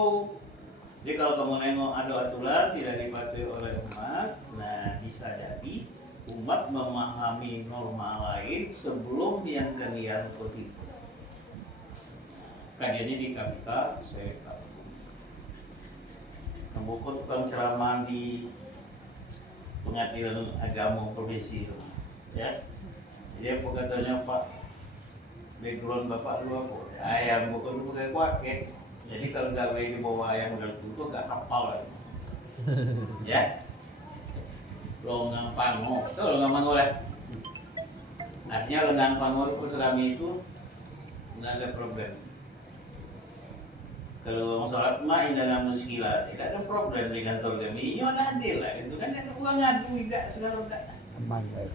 Jadi kalau kamu nengok ada aturan tidak dipatuhi oleh umat, nah bisa jadi umat memahami norma lain sebelum yang kalian ikuti. Kajiannya di Kapita, saya tahu. Membuka tukang ceramah di pengadilan agama provinsi itu, ya. Jadi apa katanya Pak, background bapak lu apa? Ayam bukan pakai paket. Jadi kalau gawe di bawah ayam udah tutup gak hafal lagi. Ya. Longang pango, itu longang pango lah. Artinya longang pango itu selama itu nggak ada problem. Kalau sholat main dalam muskilah tidak ada problem di kantor kami, ini ada adil lah, itu kan ada uang ngadu tidak segala tidak. Aman ya.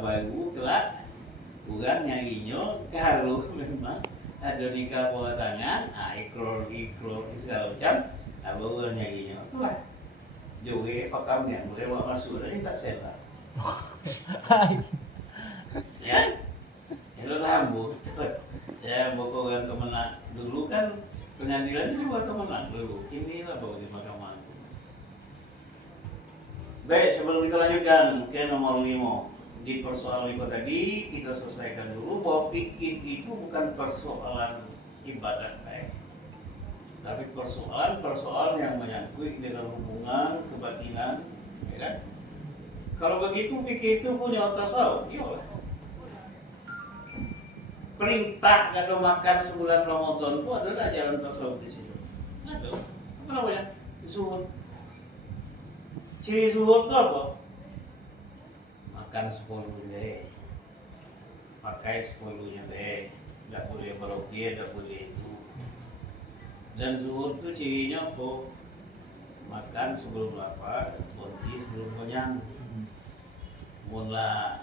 Baru kelak, bukan nyanyinya kalau memang ada nikah bawah tangan, ikrar segala macam, baru nyanyinya itulah. Juga pakamnya boleh bawa masuk, ini tak salah. Ya, itu lambu. Ya, bukan kemenang dulu kan pengadilan itu buat kemenang dulu. Inilah baru di mahkamah. Baik, sebelum kita lanjutkan ke nomor 5 di persoalan itu tadi kita selesaikan dulu bahwa fikih itu bukan persoalan ibadat, tapi persoalan yang menyangkut dengan hubungan kebatinan, ya kan? Kalau begitu fikih itu punya tasawuf, iyalah. Perintah kalau makan sebulan Ramadan itu adalah jalan tasawuf di situ. Ada apa namanya? Zuhud. Ciri zuhud itu apa? Makan sepuluhnya, pakai sepuluhnya deh, tidak boleh berokir, tidak boleh itu. Dan zuhud itu cirinya apa? Makan sebelum lapar, berhenti sebelum kenyang. Mula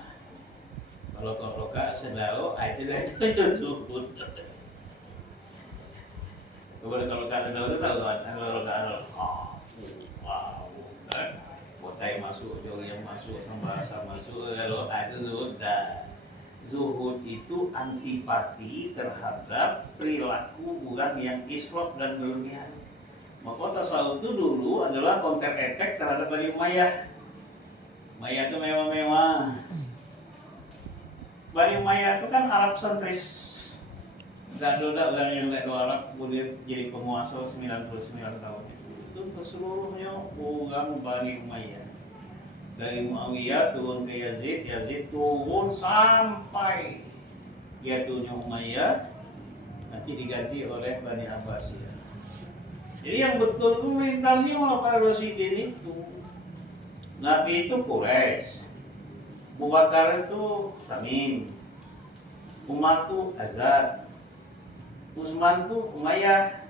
kalau kau roka sedau, itu yang zuhud. Kalau kata sedau itu tahu kan? Kalau roka wow, kan? Botai masuk, yang masuk, bahasa masuk, kalau itu zuhud. Zuhud itu antipati terhadap perilaku bukan yang israf dan berlebihan. Maka tasawuf itu dulu adalah counter attack terhadap Bani Umayyah. Umayyah itu mewah-mewah. Bani Umayyah itu kan Arab sentris, Gak ada yang lihat orang boleh jadi penguasa 99 tahun itu seluruhnya orang Bani Umayyah. Dari Muawiyah turun ke Yazid, Yazid turun sampai jatuhnya Umayyah, nanti diganti oleh Bani Abbasiyah. Jadi yang betul pemerintahnya Khalifah Rasyidin itu. Nabi itu Quraisy, Abu Bakar itu Tamim, Umar itu Azad, Utsman itu Umayyah,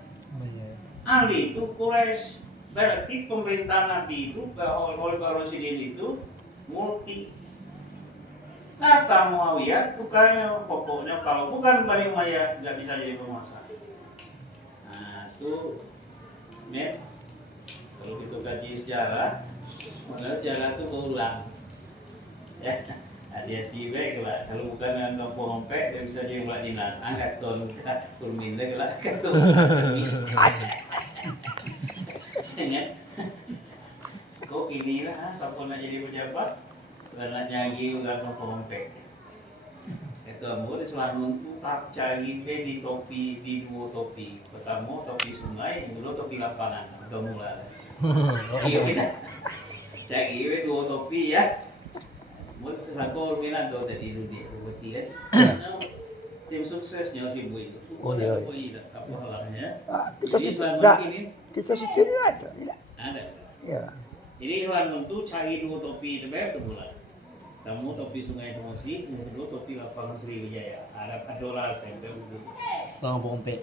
Ali itu Quraisy. Berarti pemerintah Nabi itu Khalifah Rasyidin itu multi. Kata Muawiyah tukangnya pokoknya kalau bukan Bani Umayyah nggak bisa jadi penguasa. Nah itu nih kalau kita kaji sejarah, malah sejarah itu berulang. Ya, hati-hati baik lah. Kalau bukan yang kampung rompek, dia bisa jadi Melajinan. Angkat ton kurmin lagi lah, ketemu. Kok inilah siapa nak jadi pejabat karena nyanyi udah rompek. Itu ambil selalu tu tak cari di topi di dua topi. Pertama topi sungai, yang kedua topi lapangan. Atau mula. Iya kita cari dua topi ya. Buat sesakor minat do tadi dulu dia berarti kan. Tim suksesnya si Bu itu. Oh ya. Oh iya, apa halnya? Kita situ ada. Ada. Ya. Jadi kalau untuk cari dua topi itu bayar tu bulan. Kamu topi Sungai Temusi, yang kedua topi lapangan Sriwijaya. Ada Adora stempel itu. Bang Pompet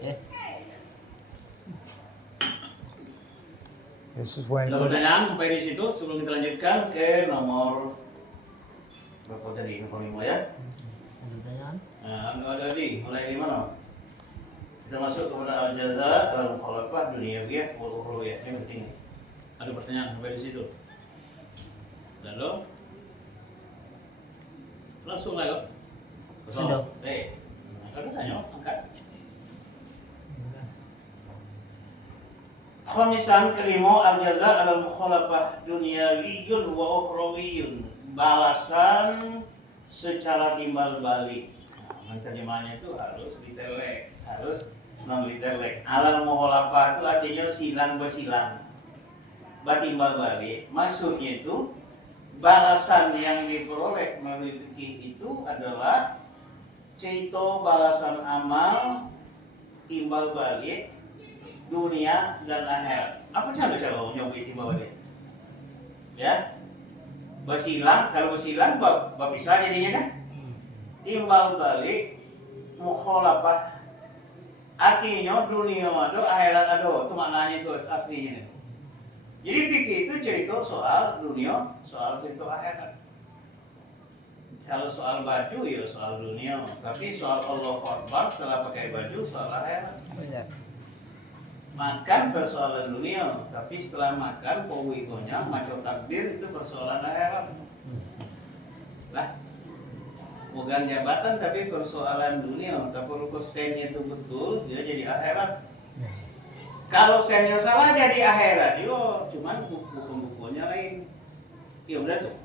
Sesuai Ada pertanyaan sampai di situ sebelum kita lanjutkan ke nomor berapa tadi? Nomor 5 ya. Pertanyaan? Ada di mulai di mana? Kita masuk kepada al-jaza dalam khalifah duniyawiyah wal ukhrawiyah. Yang penting. Ada pertanyaan sampai di situ. Lalu langsung lah kok. Sudah. Ada tanya, angkat. Khamisan kelima al-jaza alal mukhalafah dunyawiyyun wa ukhrawiyyun. Balasan secara timbal balik. Nah, terjemahannya itu harus ditelek, harus non ditelek. Alal mukhalafah itu artinya silang bersilang. Timbal balik, maksudnya itu balasan yang diperoleh melalui fikih itu adalah cerita balasan amal timbal balik dunia dan akhirat. Apa cara nyoba timbal balik? Ya, bersilang. Kalau bersilang, bisa jadinya kan? Timbal balik mukhalafah artinya dunia ada, akhirat ada. Itu maknanya itu aslinya. Jadi fikih itu cerita soal dunia, soal cerita akhirat. Kalau soal baju ya soal dunia, tapi soal Allah Akbar setelah pakai baju soal akhirat. Makan persoalan dunia, tapi setelah makan powikonya macam takbir itu persoalan akhirat. Lah, bukan jabatan tapi persoalan dunia. Tapi kalau sennya itu betul, dia jadi akhirat. Kalau sennya salah jadi akhirat, yo cuman buku-bukunya lain. Iya benar tuh.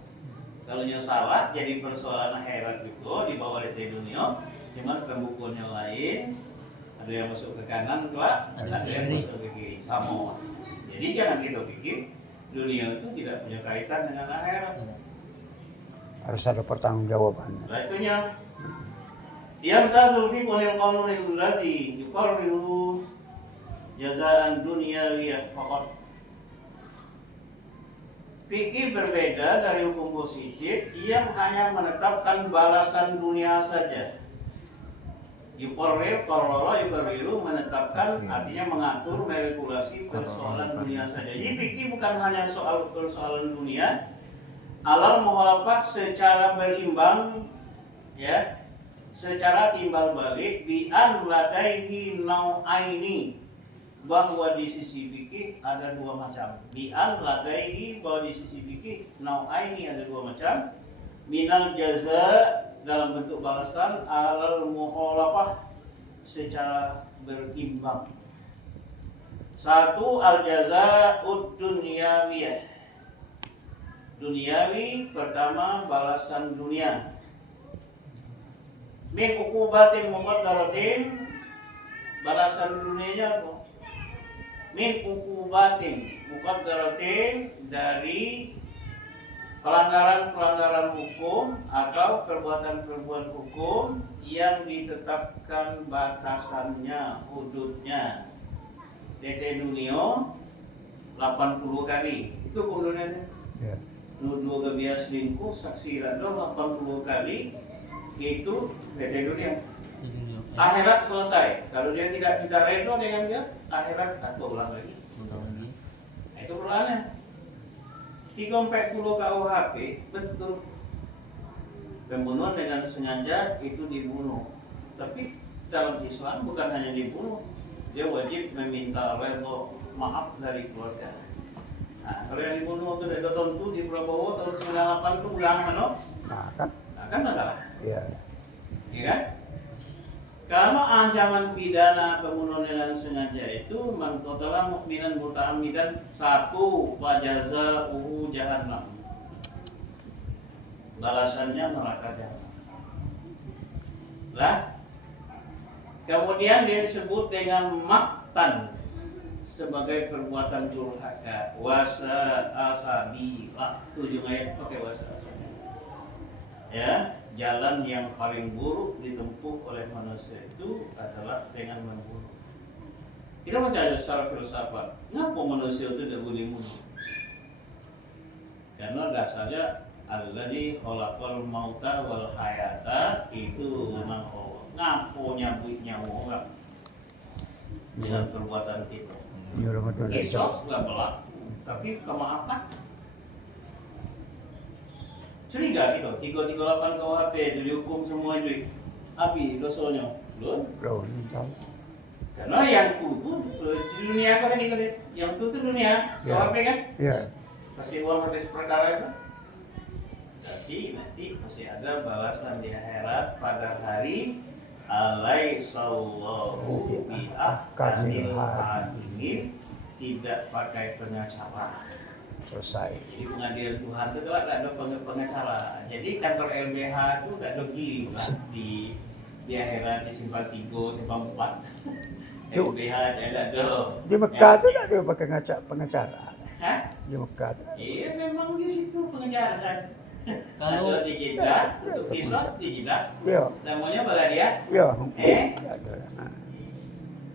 Kalau nya salah jadi persoalan akhirat juga dibawa dari dunia, cuman bukunya lain. Ada yang masuk ke kanan, ada yang masuk ke kiri, sama. Jadi jangan kita pikir dunia itu tidak punya kaitan dengan akhirat. harus ada pertanggungjawaban. Itunya. Yang tasawufi qanil qanunil ladzi yuqarriru jazaan dunyawiyah faqat. Fikih berbeda dari hukum positif yang hanya menetapkan balasan dunia saja. Yuqarriru menetapkan artinya mengatur, meregulasi persoalan dunia saja. Jadi fikih bukan hanya soal persoalan dunia, alal mukhalafah secara berimbang, ya, secara timbal balik bi an ladaihi nau'aini, bahwa di sisi fikih ada dua macam. Bi an ladaihi, bahwa di sisi fikih nau'aini ada dua macam. Minal jaza dalam bentuk balasan, alal mukhalafah secara berimbang. Satu, al jazaa'ud dunyawiyah. Duniawi pertama balasan dunia. Min uqubatin muqaddaratin balasan dunianya apa? Min ukubatin, muqaddaratin, dari pelanggaran-pelanggaran hukum atau perbuatan-perbuatan hukum yang ditetapkan batasannya, hududnya. DT dunia 80 kali. Itu kemudian Ya. nuduh kebiasaan selingkuh, saksi rado 80 kali, itu DT dunia. Akhirat selesai. Kalau dia tidak redo dengan dia, akhirat atau ulang lagi. Nah, itu Qurannya. 340 KUHP betul. Pembunuhan dengan sengaja itu dibunuh. Tapi dalam Islam bukan hanya dibunuh, dia wajib meminta redho maaf dari keluarga. Nah, kalau yang dibunuh itu dari tertentu di Prabowo tahun 98 itu ulang mana? Nah, kan masalah. Iya. Iya kan? Kalau ancaman pidana pembunuhan dengan sengaja itu man qatala mu'minan muta'ammidan 1 wa jazaohu jahannam. Balasannya neraka jahanam. Lah, kemudian dia disebut dengan maktan sebagai perbuatan durhaka, wasa asabi. Tujuh ayat pakai wasa asabi. Ya, jalan yang paling buruk ditempuh oleh manusia itu adalah dengan membunuh. Kita mencari secara filsafat, kenapa manusia itu tidak boleh bunuh? Karena dasarnya alladzi khalaqal mauta wal hayata itu memang Allah. Ngapo nyabut nyawa orang dengan perbuatan kita. Nyuruh betul. Kisos nggak berlaku, tapi kemaafan. Curiga gitu, 338 KUHP itu dihukum semua itu. Tapi dosanya belum. Belum. Karena yang tutup di dunia apa tadi kan? Yang tutup dunia Ya. KUHP kan? Iya. Kasih uang habis perkara itu. Jadi nanti masih ada balasan di akhirat pada hari alaihissallahu bi'ahkamil hakimin, tidak pakai pengacara. Selesai. Jadi pengadilan Tuhan itu kan ada pengacara. Jadi kantor LBH itu ada gili lah di akhirat, di simpang 3, simpang 4. LBH ada do. Di Mekah tuh tak ada pakai pengacara. Hah? Di Mekah. Iya memang di situ pengacara kan. Kalau- Ada di Jeddah, untuk kisos di Jeddah. Iya. Namanya Baladia. Iya. Eh? Ada.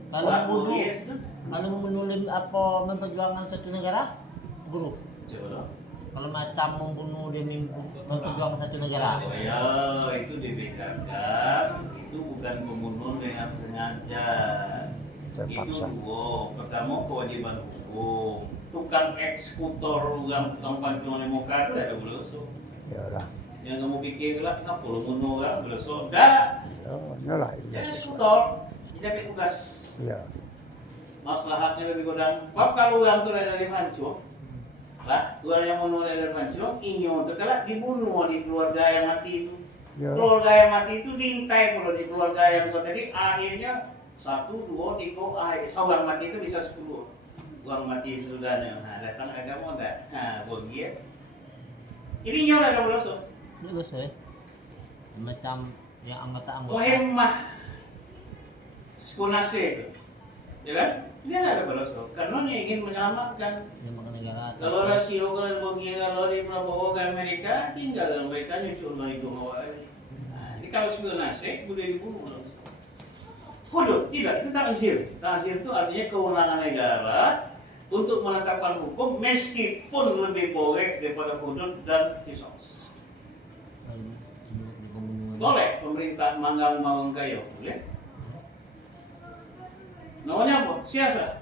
Kalau Wah, membunuh, Bugis itu. kalau membunuh apa memperjuangkan satu negara, bunuh. Coba dong. Kalau macam membunuh demi memperjuangkan satu negara. Oh ya, itu dibedakan. Itu bukan pembunuhan dengan sengaja. Itu Terpaksa. dua. Pertama kewajiban hukum. Tukang eksekutor yang tukang pancungan di muka itu ada belusu. Ya lah. Yang kamu pikir lah, kenapa lu bunuh kan belusu? Dah. Ya, nyolah. Ya eksekutor. Tidak tugas. Iya. Maslahatnya lebih godang. Bab kalau yang itu dari pancung. Lah, tuan yang bunuh dari pancung, inyo terkala dibunuh di keluarga yang mati itu. Ya. Keluarga yang mati itu diintai pula di keluarga yang tadi, akhirnya 1, 2, 3, akhir seorang mati itu bisa 10. Orang mati sesudahnya, nah datang agama enggak, nah bagian ini nyola ada beloso Itu biasa ya. Macam yang anggota-anggota. muhimmah sekunase itu ya kan, dia nggak ada beloso karena dia ingin menyelamatkan. Yang negara. Kalau rasio kalau bagian kalau di Prabowo ke Amerika, tinggal mereka nyucul itu awal. Nah, ini kalau sekunase boleh dibunuh. Hudud, tidak, itu ta'zir. Ta'zir itu artinya kewenangan negara untuk menetapkan hukum meskipun lebih boleh daripada hudud dan kisos. Boleh pemerintah manggang kayu, boleh. Namanya apa? Siasat.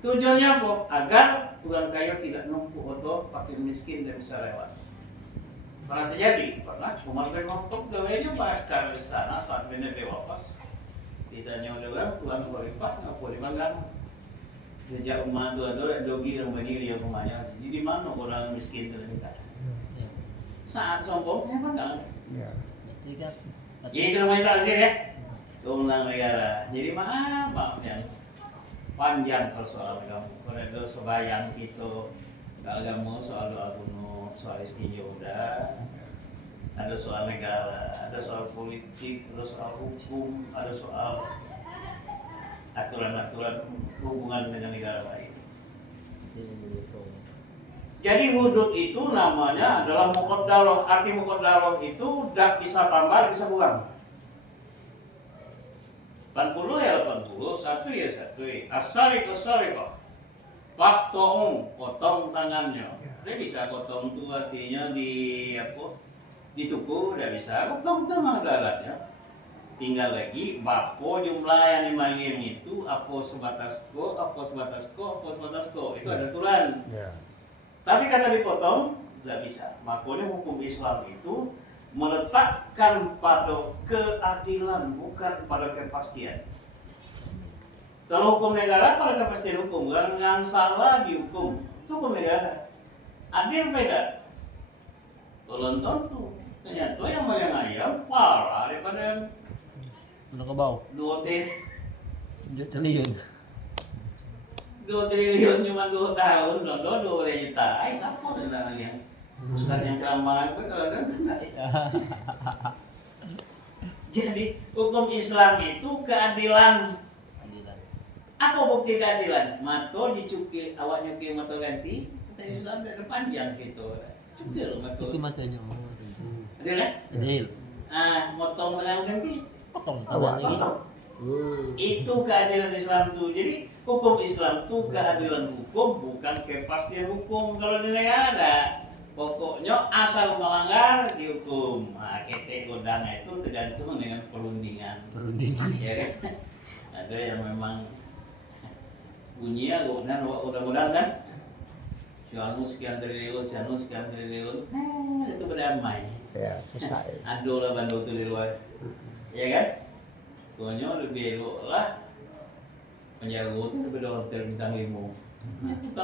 Tujuannya apa? Agar tukang kayu tidak numpuk atau fakir miskin dan bisa lewat. Pernah terjadi, pernah kemarin nonton gawainya bakar di sana saat benar dewapas. Ditanya oleh orang, Tuhan berlipat, nggak boleh manggang. Sejak umat itu ada dogi yang berdiri yang rumahnya. Jadi di mana orang miskin terdekat? Saat sombongnya manggang. Ya. Tiga. Jadi itu namanya takzir ya. Kewenangan negara. Jadi maaf yang panjang persoalan kamu. Kalau ada sebayang gitu, kalau kamu soal doa bunuh, soal istinja udah. Ada soal negara, ada soal politik, ada soal hukum, ada soal aturan-aturan hubungan dengan negara lain. Gitu. Jadi hudud itu namanya adalah muqaddarah. Arti muqaddarah itu tidak bisa tambah, bisa kurang. 80 ya 80, 1 ya 1. As-sariqah. Potong tangannya. Dia bisa potong itu artinya di tuku, dia bisa potong tangan daratnya. Tinggal lagi bapo jumlah yang dimanggil itu apa sebatas ko, itu ada aturan. Ya. Tapi kata dipotong tidak bisa. Makanya hukum Islam itu meletakkan pada keadilan, bukan pada kepastian. Kalau hukum negara pada kepastian hukum, yang salah dihukum, itu hukum negara. Adil beda. Kalau tuh ternyata yang banyak ayam parah daripada yang Udah ke bawah. 2 triliun. triliun cuma 2 tahun, 2 juta. Apa tentang yang Ustaz yang keramaian itu kalau kan jadi hukum Islam itu keadilan. Apa bukti keadilan? Mato dicuki, awak nyuki mato ganti. Kita Islam ada panjang gitu. Cukil mato. Itu macamnya. Adil kan? Adil. Motong dengan ganti. Potong Awak. tangan ini. Itu keadilan Islam tuh. Jadi hukum Islam tuh keadilan hukum, bukan kepastian hukum. Kalau di negara ada, pokoknya asal melanggar dihukum. Ketek godang itu tergantung dengan perundingan. Ya kan? Ada yang memang bunyinya udah kan? Si anu sekian triliun, itu berdamai. Ya, selesai. Ado lah bandu tuh di luar. Ya kan? Pokoknya lebih elok lah penjago itu lebih hotel bintang 5.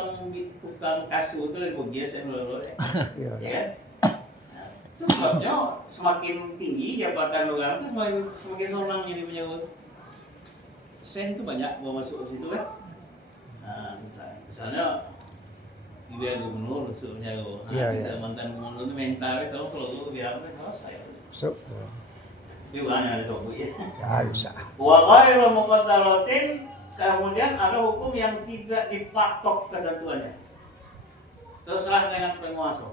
Tukang kasur itu lebih bagus yang lolo ya. Ya. Ya kan? Nah, itu sebabnya semakin tinggi jabatan logam itu semakin senang jadi penjago. Sen itu banyak mau masuk ke situ kan? Nah, misalnya dia gubernur masuk penjago. Nah, Iya, kita iya. mantan gubernur itu mental kalau selalu biar apa saya. So, Itu hanya ada sobu ya. ya bisa. Wa ghairu muqaddaratin, kemudian ada hukum yang tidak dipatok ketentuannya. Terserah dengan penguasa.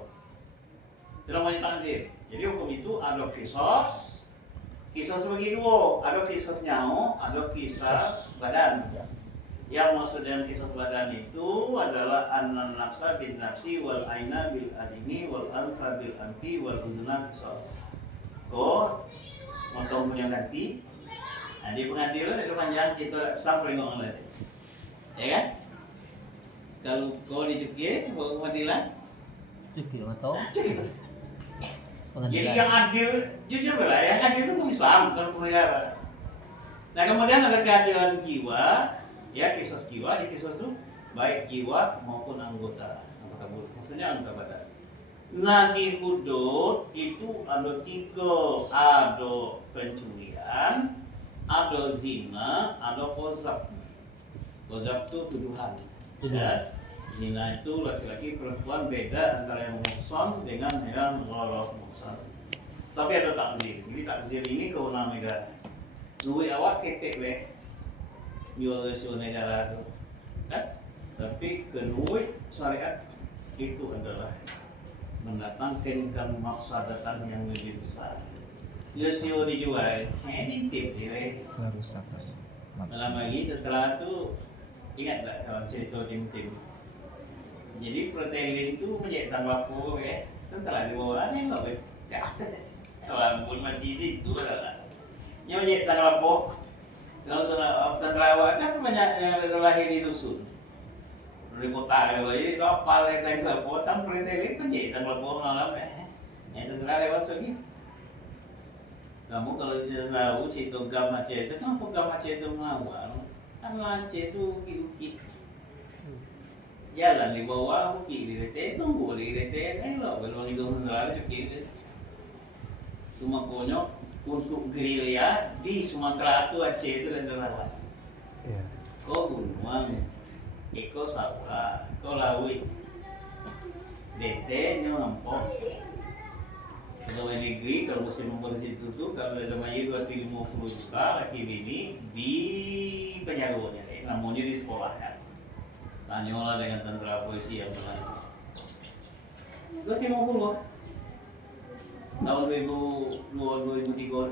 Tidak mau ditanzir. Jadi hukum itu ada kisos bagi dua, ada kisos nyawa, ada kisos badan. Yang maksud dengan kisos badan itu adalah an nafsa bin nafsi wal aina bil adini wal anfa bil anfi wal uzna kisos. Motong punya ganti. Nah, di pengadilan ada panjang kita sampai ngomong lagi. Ya kan? Kalau kau dicuki bawa pengadilan, Cukup atau jadi pengadilan. yang adil, jujur lah, yang adil itu hukum Islam, bukan hukum negara. Nah kemudian ada keadilan jiwa, ya kisos jiwa, di kisos itu baik jiwa maupun anggota maksudnya anggota badan. Nah di hudud itu ada 3, ada pencurian, ada zina, ada qazaf. Qazaf itu tuduhan. Ya. Zina itu laki-laki perempuan beda antara yang muhsan dengan yang ghair muhsan. Tapi ada takzir. Jadi takzir ini kewenangan negara. Duit awak ketek weh. Jual resiko negara itu. Kan? Tapi kenuit syariat itu adalah mendatangkan maksadatan yang lebih besar. Yosio dijual, ini tip dia. Merusak aja. Dalam lagi setelah itu ingat tak kawan cerita tim-tim. Jadi protein itu menjadi tambah po ya. Setelah dibawa aneh nggak boleh. Kalau pun mati itu adalah. Yang menjadi tambah po. Kalau sudah terawat kan banyak yang lahir di dusun. Dari kota jadi kapal yang tenggelam potong protein itu menjadi tambah po malam ya. Yang tenggelam lewat lagi. Kamu kalau tidak tahu cerita gam Aceh itu, kenapa gam Aceh itu mengawal? Kan Aceh itu ukit-ukit. Jalan di bawah ukit di rete, tunggu di rete, elok belum hidung sendiri cuci. Cuma konyol untuk gerilya di Sumatera itu Aceh itu dan relawan. Ya. Kau gunung, kau sawah, kau lawit, dete nyampok. Pegawai negeri kalau musim membersih itu tuh kalau ada bayi 250 juta laki bini di sakit penyarunya, namanya di sekolah kan. Tanyalah dengan tentara polisi yang benar. 2050 tahun 2003.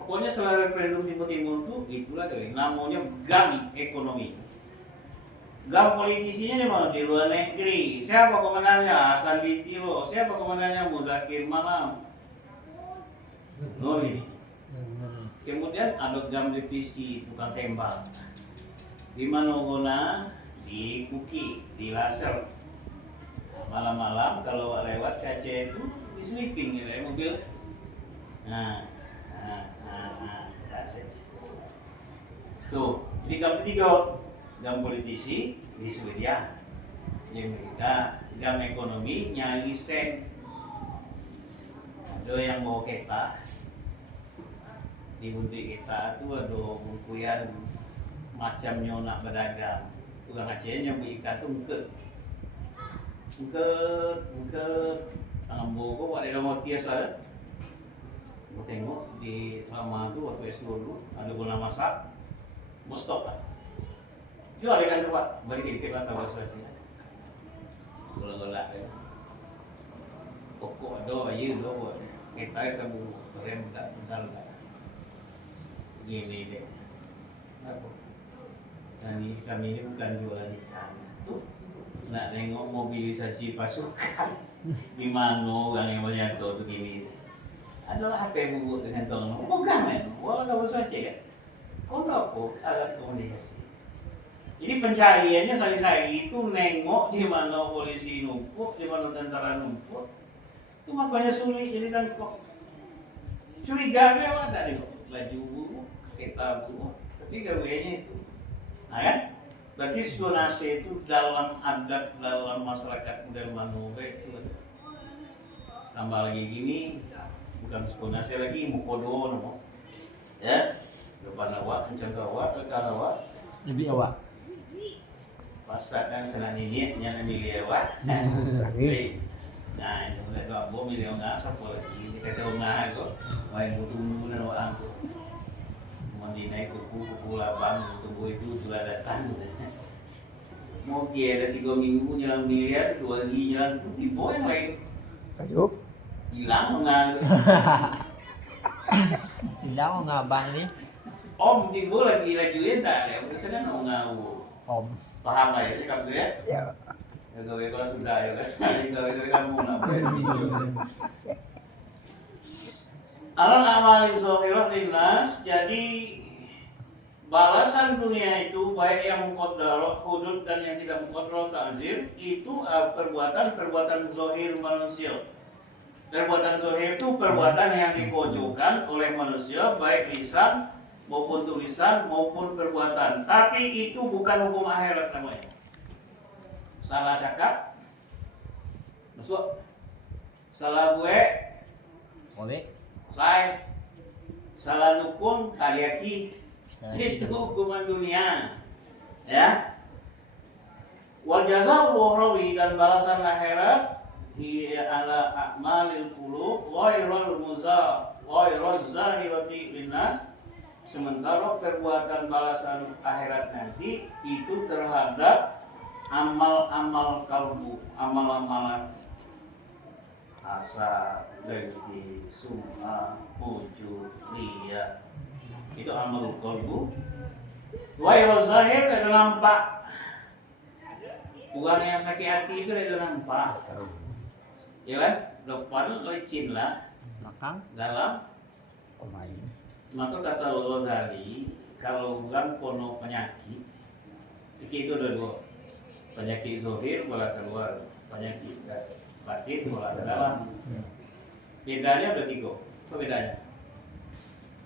Pokoknya setelah referendum Timur Timur itulah namanya gang ekonomi. Gang politisinya di mana? Di luar negeri. Siapa komandannya? Sandi Tiro. Siapa komandannya? Muzakir Malam. Nur ini. Kemudian ada gam divisi tukang tembak. Di Manogona, di Kuki, di Laser. Malam-malam kalau lewat kaca itu di sweeping ya mobil. Nah, Laser. Tuh, di gam ketiga, gam politisi di Swedia. Yang mereka gam ekonomi nyari sen. Ada yang bawa kereta. Di bunti kita itu ada bungkuyan macamnya nak berdagang. Tukang Acehnya beli ikan tu mungket tangan boko buat ada motias ada. Mau tengok di selama tu waktu S2 dulu ada guna masak, mau stop lah. Jual ikan tu pak, balik ke belakang bahasa Aceh. Gula-gula ya. Pokok ada, air ada buat. Kita kamu berem tak bentar. Gini deh, kami ini bukan jualan ikan, tuh nak nengok mobilisasi pasukan di mana orang yang banyak tuh begini, adalah apa yang membuat dengan tolong, bukan kan, walau nggak usah cek ya, kau tahu alat komunikasi. Jadi pencariannya sehari-hari itu nengok di mana polisi numpuk, di mana tentara numpuk, itu makanya sulit jadi kan kok curiga apa tadi kok baju buruk. Kita buat, tapi gaweanya itu, nah kan? Berarti zonasi itu dalam adat dalam masyarakat model Manube itu, tambah lagi gini, bukan zonasi lagi mukodo, no? Ya, depan awak, kencang awak, dekat awak, Lebih awak. pasakan senang ini, jangan dilewat. Nah, ini mulai doa bom ini enggak, siapa lagi? Kita enggak kok, main butuh dan orang tu. Dinaik kuku labang tunggu itu sudah datang. Mau ada 3 minggu nyelang miliar, 2 lagi nyelang tipu yang lain. Ayo. Hilang enggak? Hilang ngabang nih. Om tipu lagi tak ada. Biasanya enggak. Om. Paham lah ya sikap tu ya? Ya. Kalau sudah ya kan. Kalau kamu nak boleh. Alal amalin zohirah linnas, jadi balasan dunia itu baik yang muqaddarah hudud dan yang tidak muqaddarah ta'zir itu perbuatan zohir manusia. Perbuatan zohir itu perbuatan yang dipojokkan oleh manusia baik lisan maupun tulisan maupun perbuatan. Tapi itu bukan hukum akhirat namanya. Salah cakap, masuk. Salah gue, Boleh. saya salah dukung kaliaki itu hukuman dunia ya. Wal jazaa'ul ukhrawi dan balasan akhirat hi ala a'malil qulub ghairul zahirati linnas. Sementara perbuatan balasan akhirat nanti itu terhadap amal-amal kalbu, amal-amalan asa, dengki, sum'ah, ujub, riya. Itu amal qalbu. Wairul zahir ada nampak. Orang yang sakit hati itu ada nampak. Ya kan? Depan lecin lah. Belakang. Dalam. Pemain. Maka kata Ghazali, kalau orang kono penyakit, itu ada 2. Penyakit zahir bola keluar, penyakit batin bola ke dalam. Bedanya ada 3. Apa bedanya?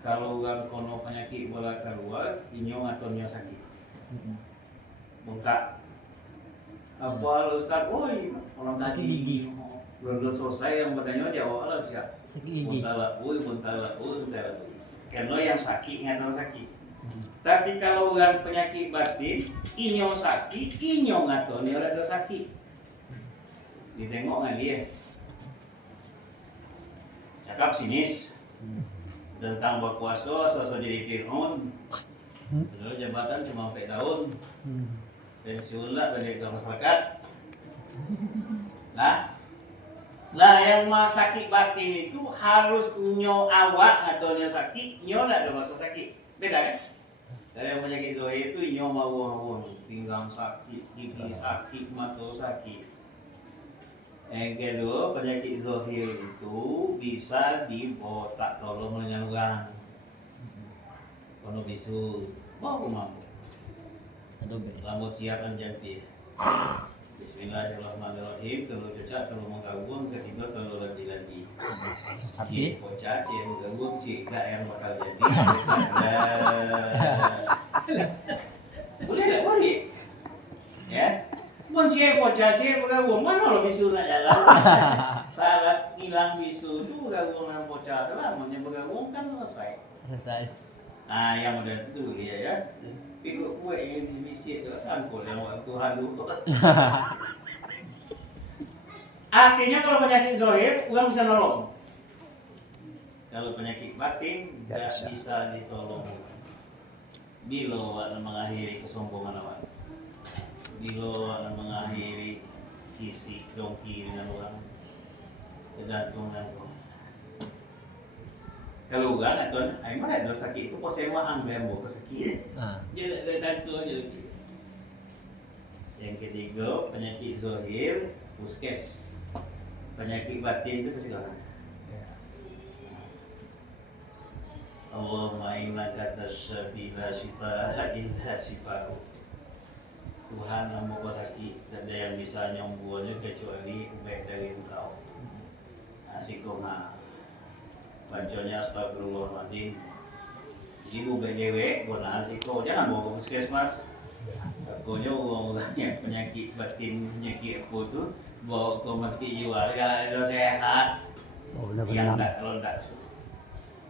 Kalau orang kono penyakit bola keluar, inyong atau nyo sakit. Bengkak. Apa Ustaz? Oi, orang tadi gigi. Belum selesai yang bertanya jawab lah siap. Sakit gigi. Buntala, buntala. Karena yang sakit nggak tahu sakit. Tapi kalau orang penyakit batin, inyong sakit, inyong nggak tahu ni orang sakit. Ditengok nggak dia? Cakap sinis tentang berkuasa, sosok jadi Fir'aun. Dulu jabatan cuma sampai tahun, Hmm. pensiun lah balik ke masyarakat. Nah, yang sakit batin itu harus nyo awak atau nyo sakit, nyo tidak ada masa sakit. Beda kan? Kalau yang penyakit zohir itu nyo mau pinggang sakit, gigi sakit, mata sakit. Yang kedua, penyakit zohir itu bisa dibotak tolong dengan orang. Kalau bisu, mau mampu. Aduh, be. Lalu siapkan janji. Bismillahirrahmanirrahim. Kalau cocok, kalau mau gabung, ketiga kalau lagi. Tapi Cik bocah, cik mau gabung, cik tak yang bakal jadi. Boleh tak? Boleh. Ya. Mun cik bocah, cik mau gabung, mana lo bisu nak jalan? Syarat hilang bisu itu bergabung dengan bocah telah. Mun bergabung kan selesai. selesai. Nah, yang udah itu dia ya. Pikuk kue yang di misi itu sampul yang waktu Tuhan dulu. Artinya kalau penyakit zohir, orang bisa nolong. Kalau penyakit batin, tidak bisa ditolong. Bila akan mengakhiri kesombongan awak. Bila akan mengakhiri kisi dongki dengan orang. Tergantung dengan kau. Kalau orang atau ay mana ada sakit itu posewaan bemo kesakit. Nah, Dia tak tahu aja. Yang ketiga penyakit zohir, puskes. Penyakit batin itu psikolog. Allahumma innaka tasbila sifaa illa sifaa. Tuhan kamu kau sakit, tak ada yang bisa nyembuhnya kecuali ubah dari Engkau. Asikoma. Bacanya astagfirullahaladzim. Ibu BDW, benar itu jangan bawa ke puskesmas. Konya uangnya penyakit batin penyakit apa tu bawa ke masjid jiwa. Kalau sehat, Oh, yang benar-benar. tak kalau tak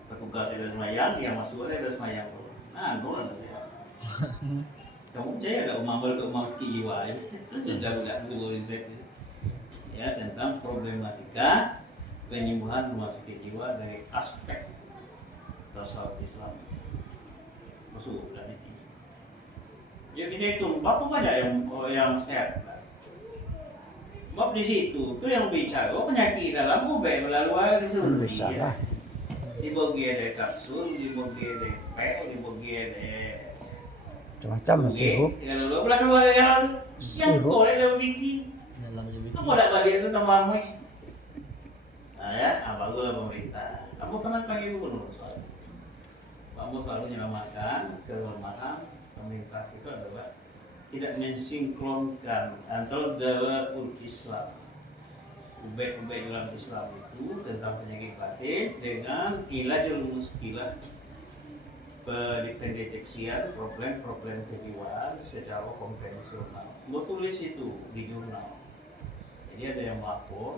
petugas ada semayang, yang masuk ada semayang. Nah, boleh sehat. Kamu percaya tak umar ke masjid jiwa? Sudah tidak perlu riset. Ya tentang problematika penyembuhan rumah sakit jiwa dari aspek tasawuf Islam. Masuk dan itu. Ya kita hitung, berapa banyak yang sehat? Bab di situ tu yang bicara penyakit dalam mubek melalui air Bisa disuntik. lah. Dibagi ada kapsul, dibagi ada pil, dibagi ada Macam-macam sirup. kalau lo pula keluar yang Sirup. boleh dalam biji. dalam lebih. Kamu tak balik itu tambah mui. Nah ya, baguslah pemerintah. Kamu pernah panggil gubernur soal. Kamu selalu menyelamatkan kelemahan pemerintah itu adalah tidak mensinkronkan antara dalam Islam. Ubek-ubek dalam Islam itu tentang penyakit batin dengan ilajul muskilah pendeteksian problem-problem kejiwaan secara konvensional. Gue tulis itu di jurnal. Jadi ada yang melapor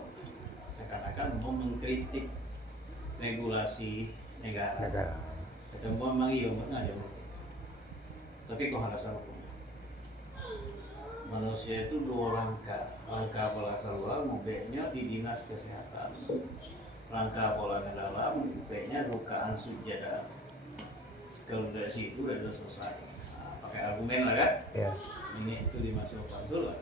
seakan-akan mau mengkritik regulasi negara. Negara. Ketemu memang iya, nggak ada. Tapi kok alasan hukum? Manusia itu dua langkah. Langkah bola keluar, mubeknya di dinas kesehatan. Langkah bola ke dalam, mubeknya rukaan sujada. Kalau dari situ udah selesai. Nah, pakai argumen lah kan? Ya. Ini itu dimasuk Pak Zul lah.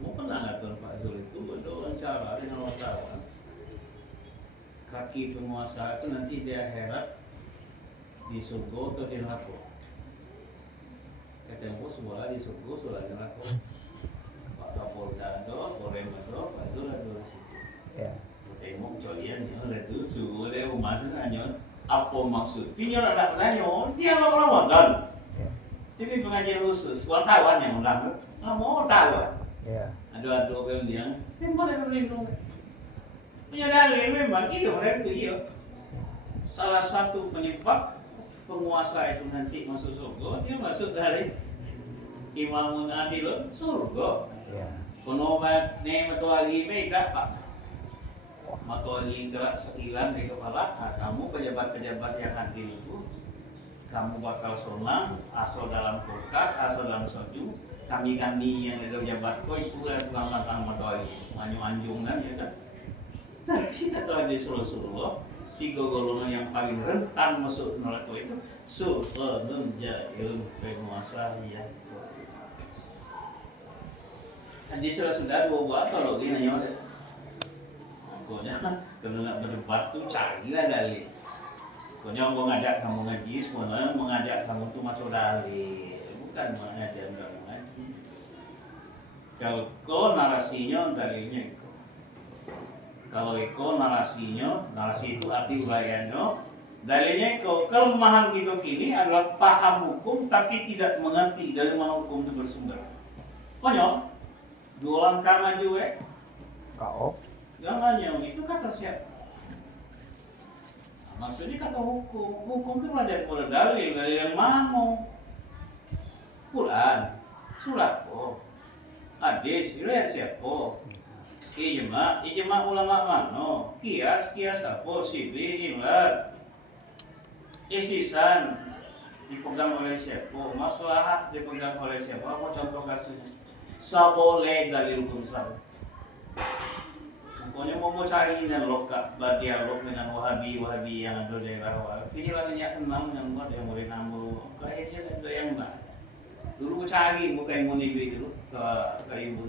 Mau pernah nggak tuan Pak Zul itu berwawancara dengan wartawan? Kaki penguasa itu nanti di akhirat di surga atau di neraka? Kata yang sebelah di surga, sebelah di neraka. Pak Kapolda ada, Polrem ada, Pak Zul ada di situ. Ya. Tengok kalian ni ada tu suruh dia rumah tu nanya apa maksud? Dia nak tanya, dia nak Ramadan. Ya. Tapi pengajian khusus, wartawan yang undang, mau tahu. Ya. Ada orang yang boleh melindungi. Menyadari memang itu mereka itu iya. Salah satu penyebab penguasa itu nanti masuk surga, dia masuk dari imamun adil surga. Ya. Kono ne matuagi beda pak. Matuagi gerak sekilan di kepala. Nah, kamu pejabat-pejabat yang adil itu, kamu bakal sonang, asal dalam kulkas, asal dalam soju. Kami-kami yang ada jabat kau itu tukang matang matuagi, manjung-manjung kan ya kan. Tapi kata di Rasulullah, tiga golongan yang paling rentan masuk neraka itu sultanun jahil, penguasa yang jadi sudah buat kalau gini nanya deh. Pokoknya kalau nak berdebat tuh carilah dalil. Pokoknya mau ngajak kamu ngaji, sebenarnya mengajak kamu tuh masuk dalil, bukan mengajak kamu ngaji. Kalau kau narasinya dalilnya itu. Kalau kau narasinya, narasi itu arti uraiannya, dalilnya kau kelemahan kita kini adalah paham hukum tapi tidak mengerti dari mana hukum itu bersumber. Konyol, dua langkah maju Kau. jangannya itu kata siapa? Maksudnya kata hukum. Hukum itu belajar pada dalil yang mana? Quran, surat hadis, riwayat siapa? Ijma ulama mana? Kias apa? Sibli, imlat, isisan dipegang oleh siapa? Maslahat dipegang oleh siapa? Apa contoh kasusnya? Saboleh dalil hukum Islam. Pokoknya mau cari dialog berdialog dengan Wahabi yang ada di daerah. Ini lagi enam yang buat yang boleh nambah. Kayaknya ada yang enggak. Dulu cari bukan mau nibi dulu ke ibu.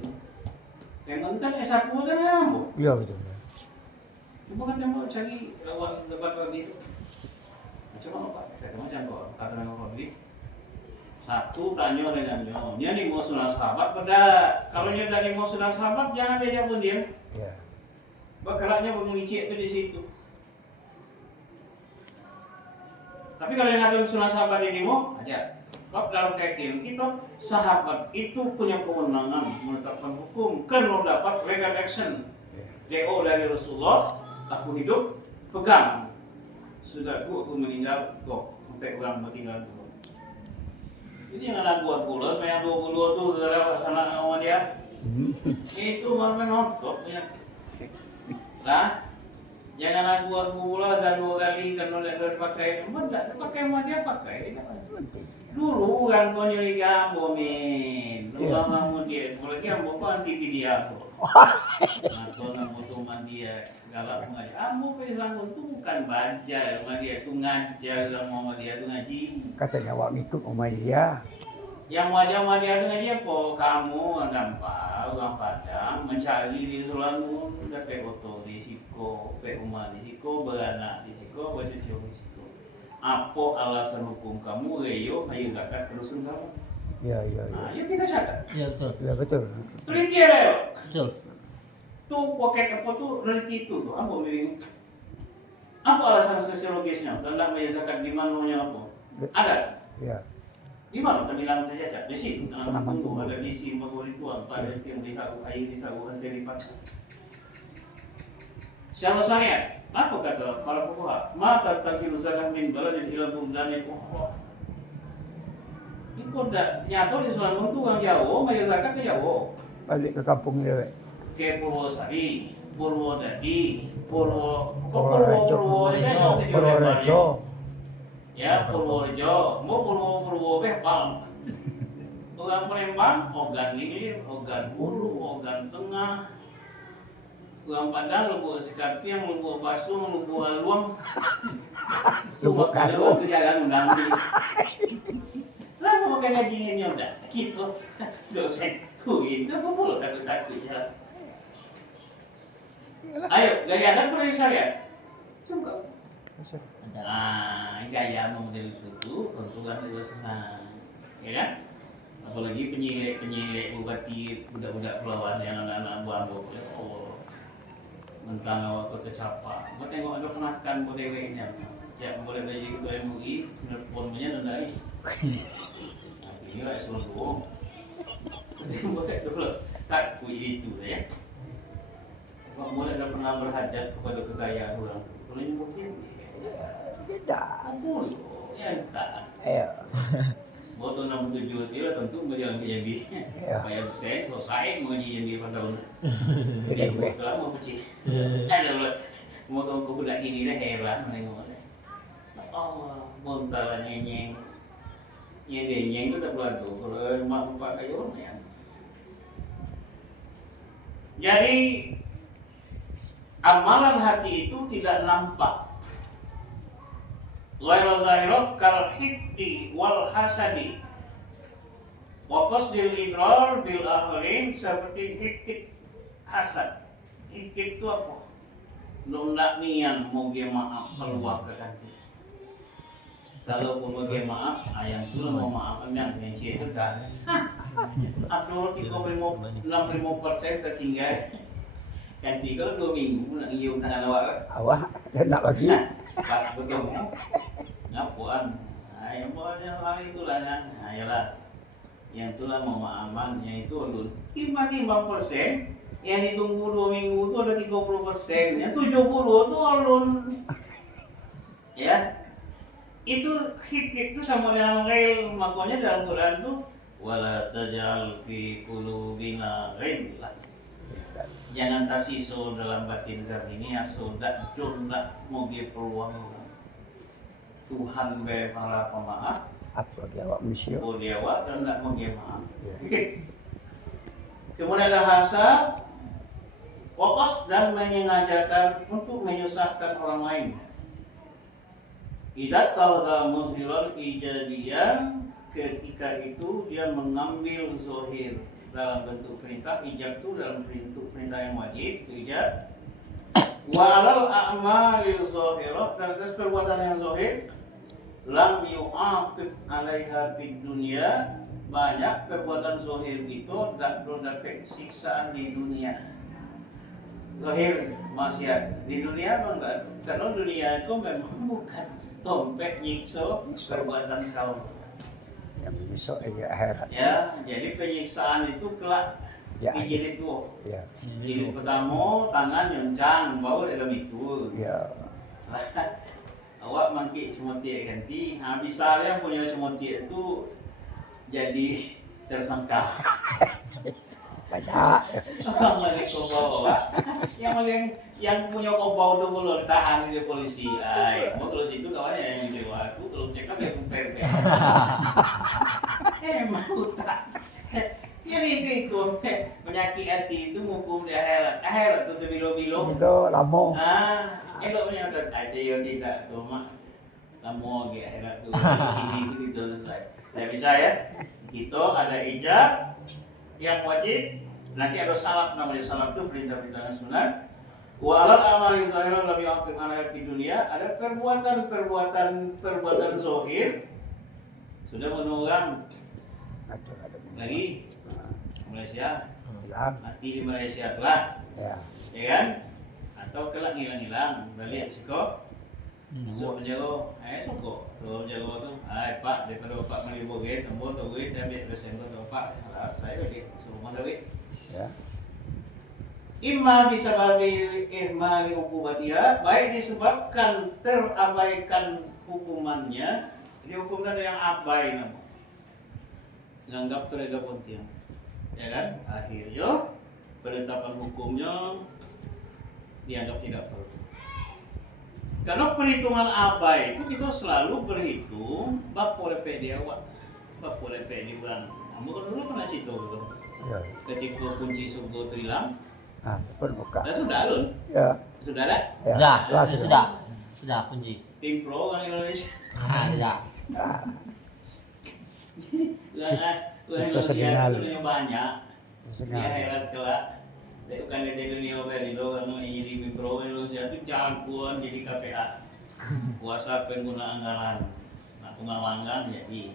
Yang penting kan S1 kan yang nambah. Iya betul. Cuma kan yang mau cari lawan debat lagi itu. Macam apa? Macam apa? Kata nama Wahabi. Satu tanya dengannya, dia nih mau sunah sahabat pada kalau dia dari mau sunah sahabat jangan dia pun diam. Iya. Bakalannya begini cik itu di situ. Tapi kalau yang ngatur sunah sahabat ini mau aja. Sebab dalam kaitan kita sahabat itu punya kewenangan menetapkan hukum kalau dapat legal action. DO dari Rasulullah, aku hidup pegang. Sudah aku meninggal kok sampai orang meninggal. Jadi jangan aku loh, yang 22 tuh gara sana sama dia. Itu baru nonton ya. Lah, jangan aku pula dua kali kan oleh pakai, enggak pakai sama dia pakai. Dulu kan kau nyuri kamu men, lu kamu dia, kalau kamu kau anti dia kok. Atau nama teman dia galak mengaji. Kamu bilang itu bukan belajar sama dia, itu ngajar sama dia itu ngaji. Katanya awak ngikut sama dia. Yang wajah dia dengan dia po kamu gampang orang Padang mencari di Sulamun dapat foto di siko, pe rumah di siko, beranak di siko, bercuci di siko. Apa alasan hukum kamu? Ayo zakat terusin kamu. Iya. Nah, yuk kita catat. Iya betul. Iya betul. Teliti ya yuk. Betul. Tuh poket apa tuh relati itu tuh, apa ini? Apa alasan sosiologisnya? Tentang bayar zakat di mana apa? Ada. Iya. Di mana penilaian saja di sini Kenapa? tunggu ada di sini baru itu apa ada yang disagu air disagu hasil lipat. Siapa saya? Apa kata para fuqaha? Mata takiru zakat min baladin ila buldanin ukhra. Itu ternyata di Sulamun itu orang Jawa bayar zakat ke Jawa. Balik ke kampung dia. Ke Purwosari, Purwodadi, Purworejo. Purworejo. Ya Purworejo, mau Purwo Bang. Orang Palembang, organ hilir, organ hulu, organ tengah. Orang Padang, Lubuk Sekarpiang, Lubuk Basung, Lubuk Aluang. Lubuk Aluang. Itu jalan undang. Lah mau pakai ngajinya udah, gitu. Dosen, itu apa boleh takut jalan. Ayo, gaya ada pernah saya. Coba. Nah, gaya model itu tuh tentu kan juga senang, ya kan? Apalagi penyilek bupati budak-budak pelawan yang anak-anak buambok, ya Allah, mentang waktu kecapa. Mau tengok ada penakan bodewenya, setiap boleh dari itu MUI, nelfonnya nandai. Nah, ini lah selengkung. Boleh dulu, tak kui itu ya. Kok boleh ada pernah berhajat kepada kekayaan orang? Kalau ini mungkin. Tidak. Ampun, ya entah. Ayo. Moto 67 sila tentu berjalan ke Jambi. Iya. Bayar sen, selesai mengaji Jambi pada tahun. Tidak gue. Kalau mau pecih. Ada lah. Moto budak ini dah heran menengok. Oh, bontalan nyenyeng. Nyenyeng itu udah keluar tuh. Kalau rumah bapak kayu ya. Jadi amalan hati itu tidak nampak Ghairu zahiro kal hikdi wal hasadi. Fokus bil idrol bil akhirin seperti hikid hasad. Hikid itu apa? Lu ndak nian mau ge maaf keluar ke kanti. Kalau pun mau ge maaf, ayam tu mau maaf yang benci itu dah. Upload 65% tertinggal. Kanti kalau 2 minggu nak iu tangan awak. Awak dan nak bagi. Pas bertemu ngapuan. Ayam boleh hari itu lah kan. Ayolah. Yang itulah mau aman, yang itu ulun 55%, yang ditunggu 2 minggu itu ada 30%, yang 70 itu ulun. Ya, itu hikit itu sama dengan real, makanya dalam Quran itu wala tajal fi qulubina ghillah. Jangan tasiso dalam batin kami ini aso dak dak mau ge peluang Tuhan be para pemaaf. Apa dia awak manusia? Oh dewa dan tidak menggema. Ya. Oke. Kemudian ada bahasa fokus dan menyengajakan untuk menyusahkan orang lain. Izat tauza muzhirul ijadiyan, ketika itu dia mengambil zohir dalam bentuk perintah, ijab itu dalam bentuk perintah yang wajib, itu ijab. Wa alal a'malil zohirah, dan atas perbuatan yang zohir lam yu'aqib alaiha fid dunia, banyak perbuatan zohir itu tak dapat siksaan di dunia. Zohir maksiat di dunia enggak, karena dunia itu memang bukan dompet nyiksa perbuatan kau. Yang besok akhirat. Ya, jadi penyiksaan itu kelak Ya. di jilid dua. Ya. Jilid pertama tangan nyencang, bau dalam itu. Ya. Awak mangkik cemotiak ganti, habis saya punya cemotiak itu jadi tersangka. Banyak. Orang balik kobau awak, yang punya kobau itu belum tahan di polisi. Ay, mau kalau situ kawannya yang dewa aku kalau cekap ya kumpir deh. Mau tak? Jadi itu penyakit hati itu hukum di akhirat. Akhirat itu bilo-bilo. Itu lama. Elok menyangkut aja yang tidak tuh mak lama lagi akhirat tuh ini itu selesai. Tidak bisa ya. Itu ada ijab yang wajib. Nanti ada salaf, namanya salaf itu perintah-perintah yang sunat. Wa alal amali zahiran lebih aktif anak di dunia. Ada perbuatan zohir sudah menurang lagi Malaysia. Ya. Mati di Malaysia lah. Ya. Ya kan? Atau kelak hilang-hilang balik siko so menjago soko so menjago tu pak daripada pak beli boge tambah tu duit dan biar persen tu pak saya bagi suruh mana duit Ya. imma bisa bagi ihmali hukumatnya, baik disebabkan terabaikan hukumannya. Dihukumkan yang abai namun menganggap terhadap pontian, ya kan? Akhirnya penetapan hukumnya dianggap tidak perlu. Karena perhitungan abai itu kita selalu berhitung bab oleh PD awak, bab oleh PD bang. Kamu kan dulu pernah cerita gitu. Ya. Ketika kunci surga itu hilang, Pun buka. sudah alun, Ya. sudah ada. Sudah, Ya, sudah kunci. Tim pro orang Indonesia. Sudah. Situ sedengal. Banyak. Di Sengal. akhirat kelak. Bukan di dunia berido kan ini di pro Indonesia itu jagoan jadi KPA. Kuasa pengguna anggaran. Nah, pengawangan jadi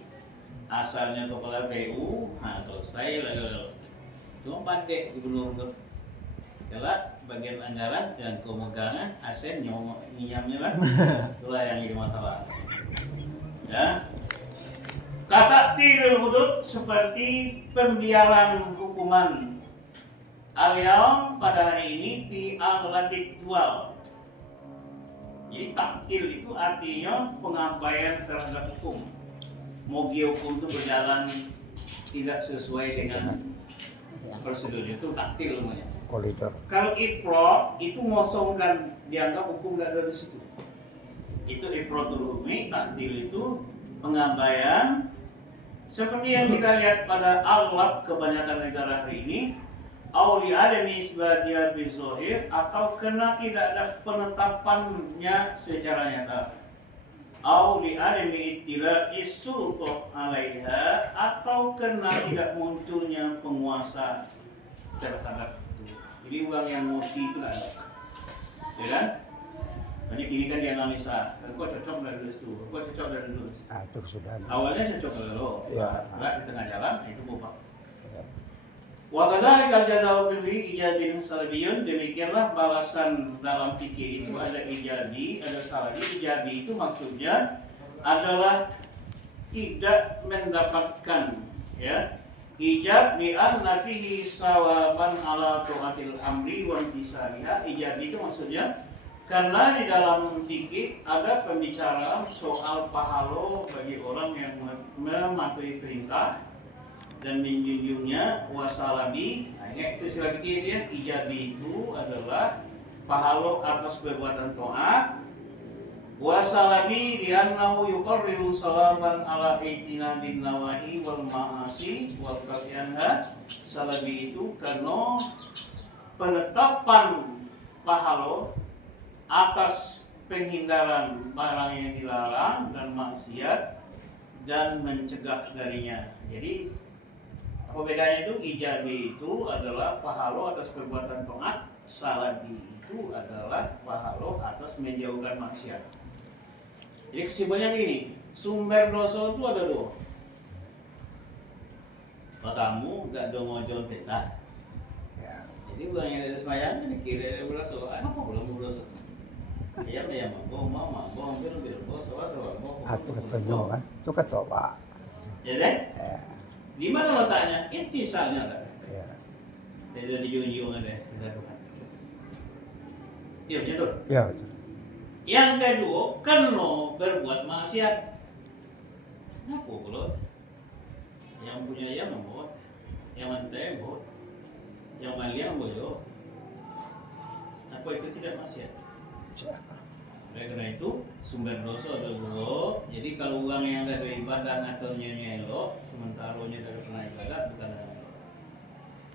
asalnya kepala PU, nah selesai lalu. Cuma pandai gubernur tuh. Kelak bagian anggaran dan pemegangan asen nyamnya kan. Itulah yang jadi masalah. Ya. Kata tilul hudud seperti pembiaran hukuman. Al-yaum pada hari ini di al-ladid dual. Jadi taktil itu artinya pengabaian terhadap hukum. Mogi hukum itu berjalan tidak sesuai dengan prosedur itu taktil namanya. Koridor. Kalau ifrat itu ngosongkan, dianggap hukum tidak ada di situ. Itu ifratul hukmi, taktil itu pengabaian. Seperti yang kita lihat pada aghlab kebanyakan negara hari ini, auli adami isbatiha bizohir, atau kena tidak ada penetapannya secara nyata. au li adami ittila'i sulqah 'alaiha, atau karena tidak munculnya penguasa terhadap itu. Jadi uang yang mesti itu ada, ya kan? Banyak ini kan dianalisa, kok cocok dari dulu, kok cocok dari dulu. Ah, itu sudah. Awalnya cocok dulu, Ya. setelah di tengah jalan itu bubak. Wa kadzalika jazaa'u bil ijabin salbiyun, demikianlah balasan dalam fikih itu ada ijabi, ada salabi. Ijabi itu maksudnya adalah tidak mendapatkan, ya. Ijab bi anna fihi sawaban ala taatil amri wa intisariha. Ijabi itu maksudnya karena di dalam fikih ada pembicaraan soal pahala bagi orang yang mematuhi perintah dan menjunjungnya. Wasalabi, nah itu istilah fikih ya. Ijabi itu adalah pahala atas perbuatan taat. Wasalabi li'annahu yuqarriru sawaban ala itina bin nawahi wal ma'asi wal qati'anha. Salabi itu karena penetapan pahala atas penghindaran barang yang dilarang dan maksiat dan mencegah darinya. Jadi apa bedanya itu? Ijabi itu adalah pahala atas perbuatan taat, salabi itu adalah pahala atas menjauhkan maksiat. Jadi kesimpulannya gini, sumber dosa itu ada dua. Pertama, gak ada ngojon peta. Ya. Jadi uang yang dari semayang ini kira dari dosa, apa belum dosa? Iya, mau, hampir dosa, Aku ketemu kan, itu ketawa. ya kan? Ya. Di mana letaknya? Intisalnya ada. Ya. Tidak di ujung-ujung ada. Iya betul. Ya, betul. Yang kedua, karena berbuat maksiat. Kenapa kalau yang punya yang membuat, yang mantai membuat, yang malia membuat, apa itu tidak maksiat? Siapa? Oleh karena itu sumber dosa adalah dua. Jadi kalau uang yang dari ibadah atau nyanyi elok, sementara nya dari pernah ibadah bukan elok.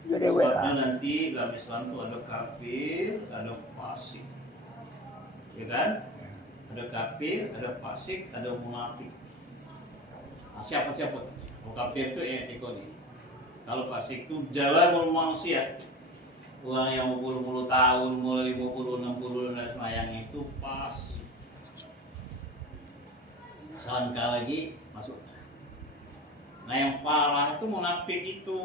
Jadi Sebabnya nanti dalam Islam itu ada kafir, ada fasik, ya kan? Ada kafir, ada fasik, ada munafik. Nah, siapa? Kalau kafir itu etikoni. Kalau fasik itu dalam maksiat. Uang yang 50 tahun, mulai 50, 60 dan semayang itu pas. Selangkah lagi masuk. Nah yang parah itu munafik itu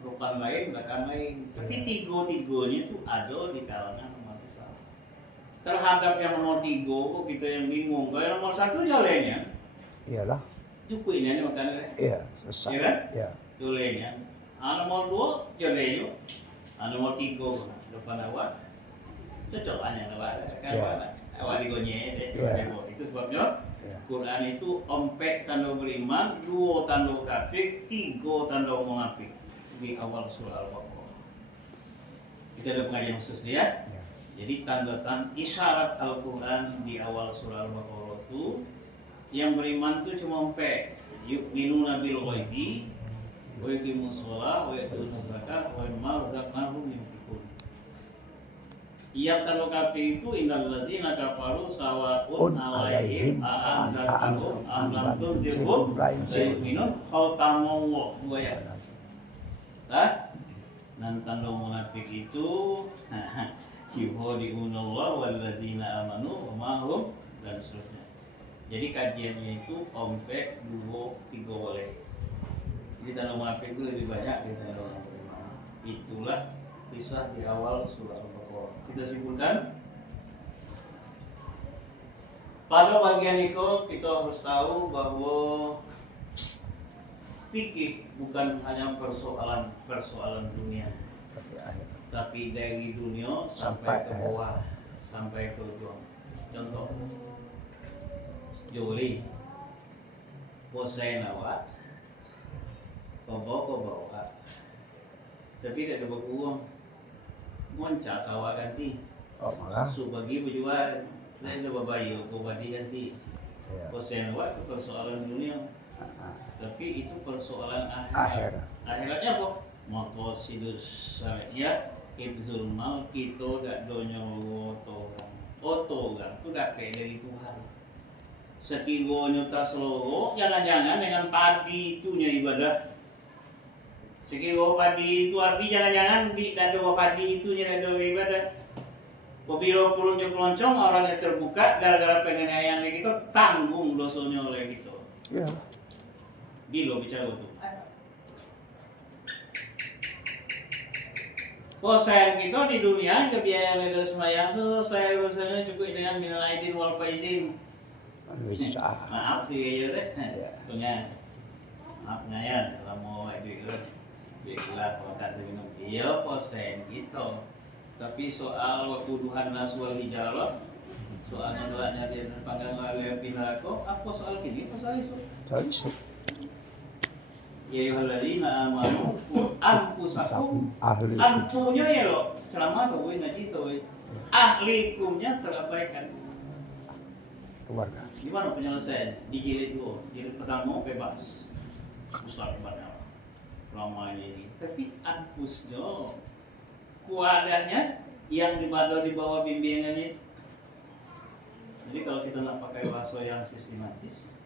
bukan lain, bahkan lain. Tapi tiga-tiganya itu ada di kalangan umat Islam. Terhadap yang nomor 3, kok kita yang bingung. Kalau yang nomor 1 jalannya, iyalah. cukup ini makanya. Iya, selesai. Iya kan? Ya. Jalannya. Nomor 2 jalannya. Nomor 3 depan awak. Cocok hanya awak kan awak digonye deh. Itu sebabnya Quran itu 4 tanda beriman, 2 tanda kafir, 3 tanda munafik di awal surah Al-Baqarah. Kita ada pengajian khusus dia. Ya. Jadi tanda-tanda isyarat Al-Quran di awal surah Al-Baqarah itu yang beriman itu cuma 4. Yu'minuna bil ghaibi wa yuqimus shalah wa yutuna zakata wa mimma razaqnahum yunfiqun. Yang tanda kafir itu innal ladzina kafaru sawa'un 'alaihim a anzartahum am lam tunzirhum la yu'minun khatamallahu dua ya. Dan tanda munafik itu yuhadi'unallahu walladzina amanu wa ma hum dan seterusnya. Jadi kajiannya itu ompek 2, 3 boleh. Jadi tanda munafik itu lebih banyak dari tanda beriman. Itulah kisah di awal surah Al-Baqarah. Kita simpulkan pada bagian itu kita harus tahu bahwa fikih bukan hanya persoalan dunia, tapi dari dunia sampai ke bawah, sampai ke ujung. Contoh, Juli, bosai nawat, kau bawa, tapi tidak ada uang, monca sawah ganti, Oh, malah. subagi berjual, tidak ada babayu, kau ganti. Ya. Bosai nawat itu persoalan dunia, tapi itu persoalan Akhir. Akhiratnya apa? Maka sidur syariah ibzul mal kita dak donya otogan itu dak dari Tuhan. Sekigo nyuta seluruh, jangan-jangan dengan padi itunya ibadah. Sekigo padi itu arti jangan-jangan di dado padi itunya dado ibadah. Bila pulungnya keloncong orangnya terbuka gara-gara penganiayaan gitu tanggung dosanya oleh gitu. Ya. Bila bicara itu. Kosen kita di dunia kebiayaan legal semayang tuh saya urusannya cukup dengan minal aidin wal faizin. Bisa. Maaf sih ya deh. Punya maafnya ya kalau mau itu biarlah kalau kata minum iya kosen gitu. Tapi soal wakuduhan nas wal hijarah, soal menolaknya dia panggang oleh pinarako, apa soal ini? Apa soal itu? Soal isu. Ya ayyuhalladzina amanu anfusakum Ahli. anfunya ya lo ceramah tuh ngaji tuh ahlikumnya terabaikan. Keluarga. Gimana penyelesaian? Di jilid 2, jilid pertama bebas Ustaz banyak lama ini, tapi anfusnya kuadarnya yang di bawah bimbingan ini. Jadi kalau kita nak pakai bahasa yang sistematis,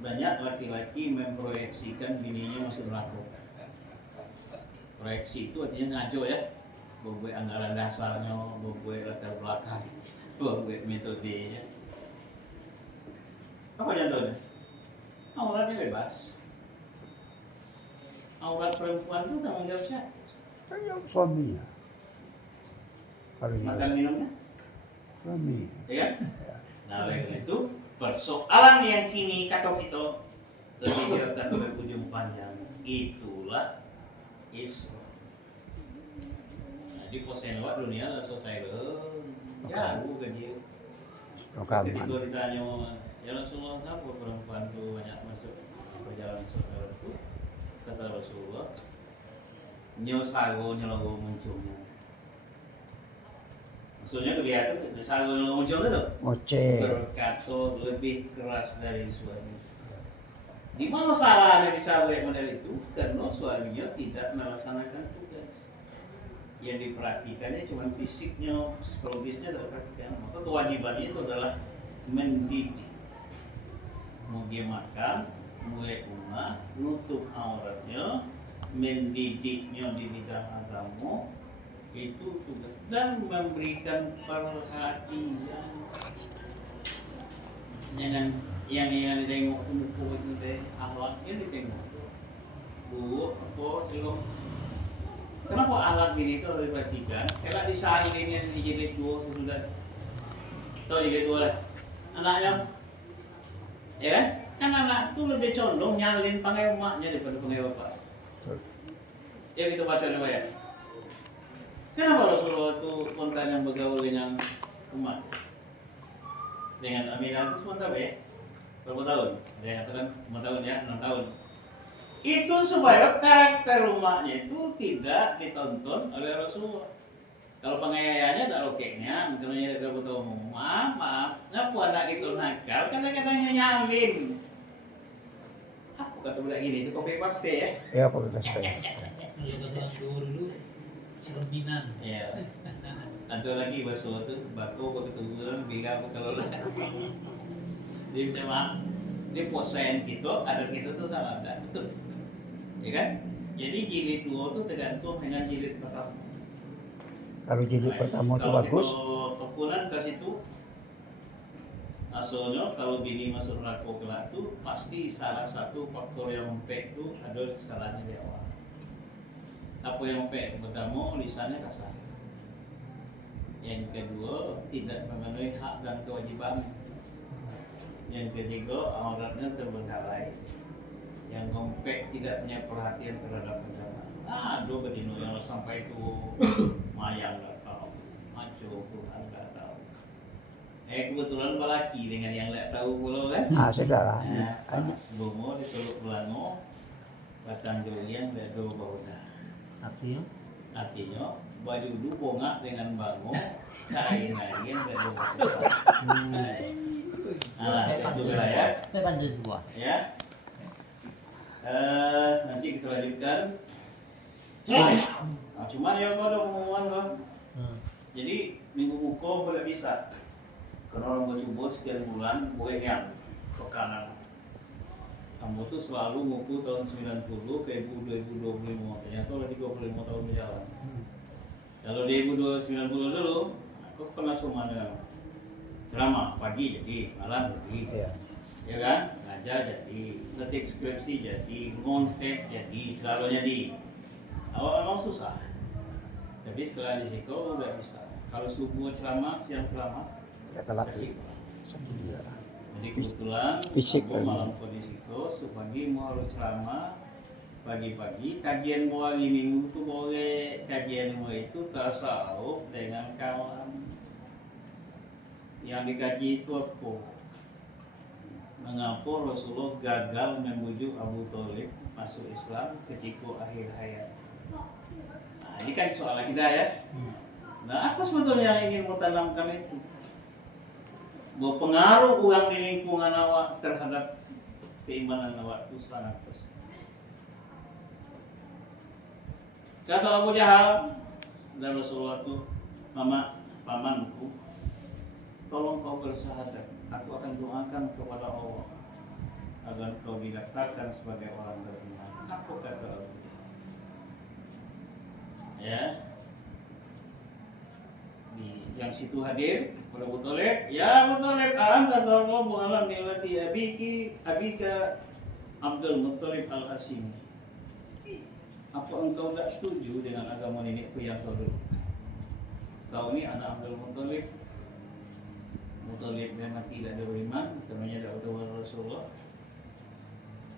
banyak laki-laki memproyeksikan bininya masuk neraka. Proyeksi itu artinya ngaco ya, buat anggaran dasarnya, buat latar belakang, buat metodenya. Apa contohnya? Auratnya bebas. Aurat perempuan itu tanggung jawab siapa? Yang suaminya. Kalau Makan minumnya, suami. ya kan? Nah, oleh karena itu persoalan yang kini kata kita terpikirkan berujung panjang itulah Islam. Nah, di posen awak dunia lah selesai loh. Jauh kan dia. Rekaman. Ketika ditanya, ya Rasulullah kenapa perempuan tuh banyak masuk perjalanan saudara itu? Kata Rasulullah, nyosago nyologo munculnya. Maksudnya dia tuh sago nyologo muncul itu Ngoceh. berkata lebih keras dari suami. Di mana salahnya bisa model itu? Karena suaminya tidak melaksanakan tugas. Yang diperhatikannya cuma fisiknya, psikologisnya tidak perhatikan. Maka kewajibannya itu adalah mendidik. Mau dia makan, mulai rumah, nutup auratnya, mendidiknya di bidang agama, itu tugas dan memberikan perhatian. Jangan yang ditengok umur itu deh, akhlaknya ditengok. Bu, apa belum? Kenapa akhlak ini itu harus diperhatikan? Kalau disalin ini di jilid 2 sesudah, atau jilid 2 lah, anaknya, ya kan? Kan anak itu lebih condong nyalin panggil emaknya daripada panggil bapak. Ya kita baca riwayat. Kenapa Rasulullah itu spontan yang bergaul dengan umat? Dengan Aminah itu spontan ya? Berapa tahun? Dia katakan 5 tahun ya, 6 tahun. Itu supaya karakter umatnya itu tidak ditonton oleh Rasulullah. Kalau pengayaannya tak rokeknya, misalnya dia beritahu maaf, ngapa anak itu nakal? Kadang-kadangnya nyalin. Aku kata bilang gini, itu kopi paste ya? Ya, pakai pesta. Ya bahasa dulu cerminan. Iya. Ada lagi bahasa itu, bako keturunan, biga aku kelola. Jadi memang ini posen kita, ada kita tuh salah ada, betul. Ya kan? Jadi jilid 2 itu tergantung dengan jilid pertama. Kalau jilid pertama itu bagus. Kalau kepunan ke situ, asalnya kalau bini masuk neraka kelak itu pasti salah satu faktor yang mempek itu ada skalanya di awal. Apa yang mempek? Pertama, lisannya kasar. Yang kedua, tidak memenuhi hak dan kewajiban. Yang ketiga, auratnya terbengkalai. Yang keempat, tidak punya perhatian terhadap agama. Aduh, bedino yang sampai itu mayang nggak tahu, maco Tuhan nggak tahu. Kebetulan balaki dengan yang nggak tahu pula kan? Segala. Sebelum ditolak belano, batang jolian nggak tahu bau dah. Artinya? Artinya, baju dulu bongak dengan bango, kain lagi nggak tahu bau. Nah, itu ya. Saya lanjut sebuah. Ya. Nanti kita lanjutkan. Nah, cuman ya kau ada pengumuman kau. Jadi minggu buku boleh bisa. Karena orang bercoba sekian bulan, boleh yang ke kanan. Kamu tuh selalu nguku tahun 90 ke 2025, ternyata udah 35 tahun berjalan. Kalau di 2090 dulu, aku pernah cuma ceramah pagi jadi, malam jadi, Iya. ya kan? Ngajar jadi, ngetik skripsi jadi, konsep jadi, segala jadi. Awal memang susah, tapi setelah di situ udah bisa. Kalau subuh ceramah, siang ceramah, Ya kelatih. sakit. Iya. Jadi kebetulan Fisik aku kan. malam kondisi itu sepagi mau harus ceramah, pagi-pagi kajian mau hari minggu tuh boleh kajian mau itu tasawuf dengan kalam. Yang dikaji itu apa? Mengapa Rasulullah gagal membujuk Abu Thalib masuk Islam ketika akhir hayat? Nah, ini kan soal akidah ya. Nah, apa sebetulnya yang ingin mau tanamkan itu? Bahwa pengaruh uang di lingkungan awak terhadap keimanan awak itu sangat besar. Kata Abu Jahal dan Rasulullah itu, pamanku, tolong kau bersyahadat. Aku akan doakan kepada Allah agar kau didaftarkan sebagai orang beriman. Apa kata Abu Jahal? Ya, yang situ hadir pada Abu Thalib, ya Abu Thalib, anta targhabu ala millati abika Abdul Muttalib al-Hashimi. Apa engkau tak setuju dengan agama nenekku yang kau dulu? Kau ini anak Abdul Muttalib. Muttalib memang tidak ada beriman, temannya tidak kepada Rasulullah.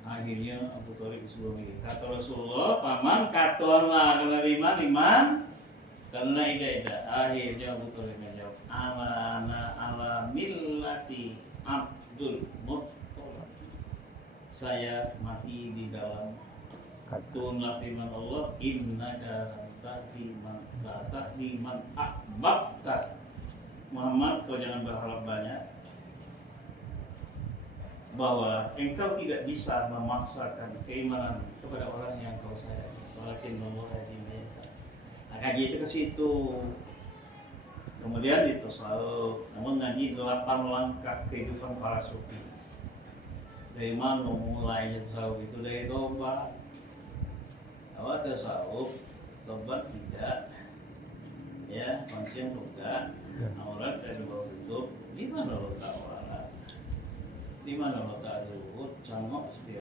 Akhirnya Abu Thalib disuruh milih. Kata Rasulullah, paman katonlah kena iman. Karena ida akhirnya Abu Thalib menjawab ala millati Abdul Muttalib. Saya mati di dalam tunlah firman Allah, innaka la tahdi man ahbabta. Muhammad, kau jangan berharap banyak bahwa engkau tidak bisa memaksakan keimanan kepada orang yang kau sayangi. Walakin Allah hadi. Nah, kaji itu ke situ. Kemudian di tasawuf, namun ngaji 8 langkah kehidupan para sufi. Dari mana mulainya tasawuf itu? Dari tobat. Awal tasawuf, tobat tidak, ya, konsisten tobat. Aurat dari bawah tutup. Di mana lo tak waras? Di mana lo tak zuhud? Cangok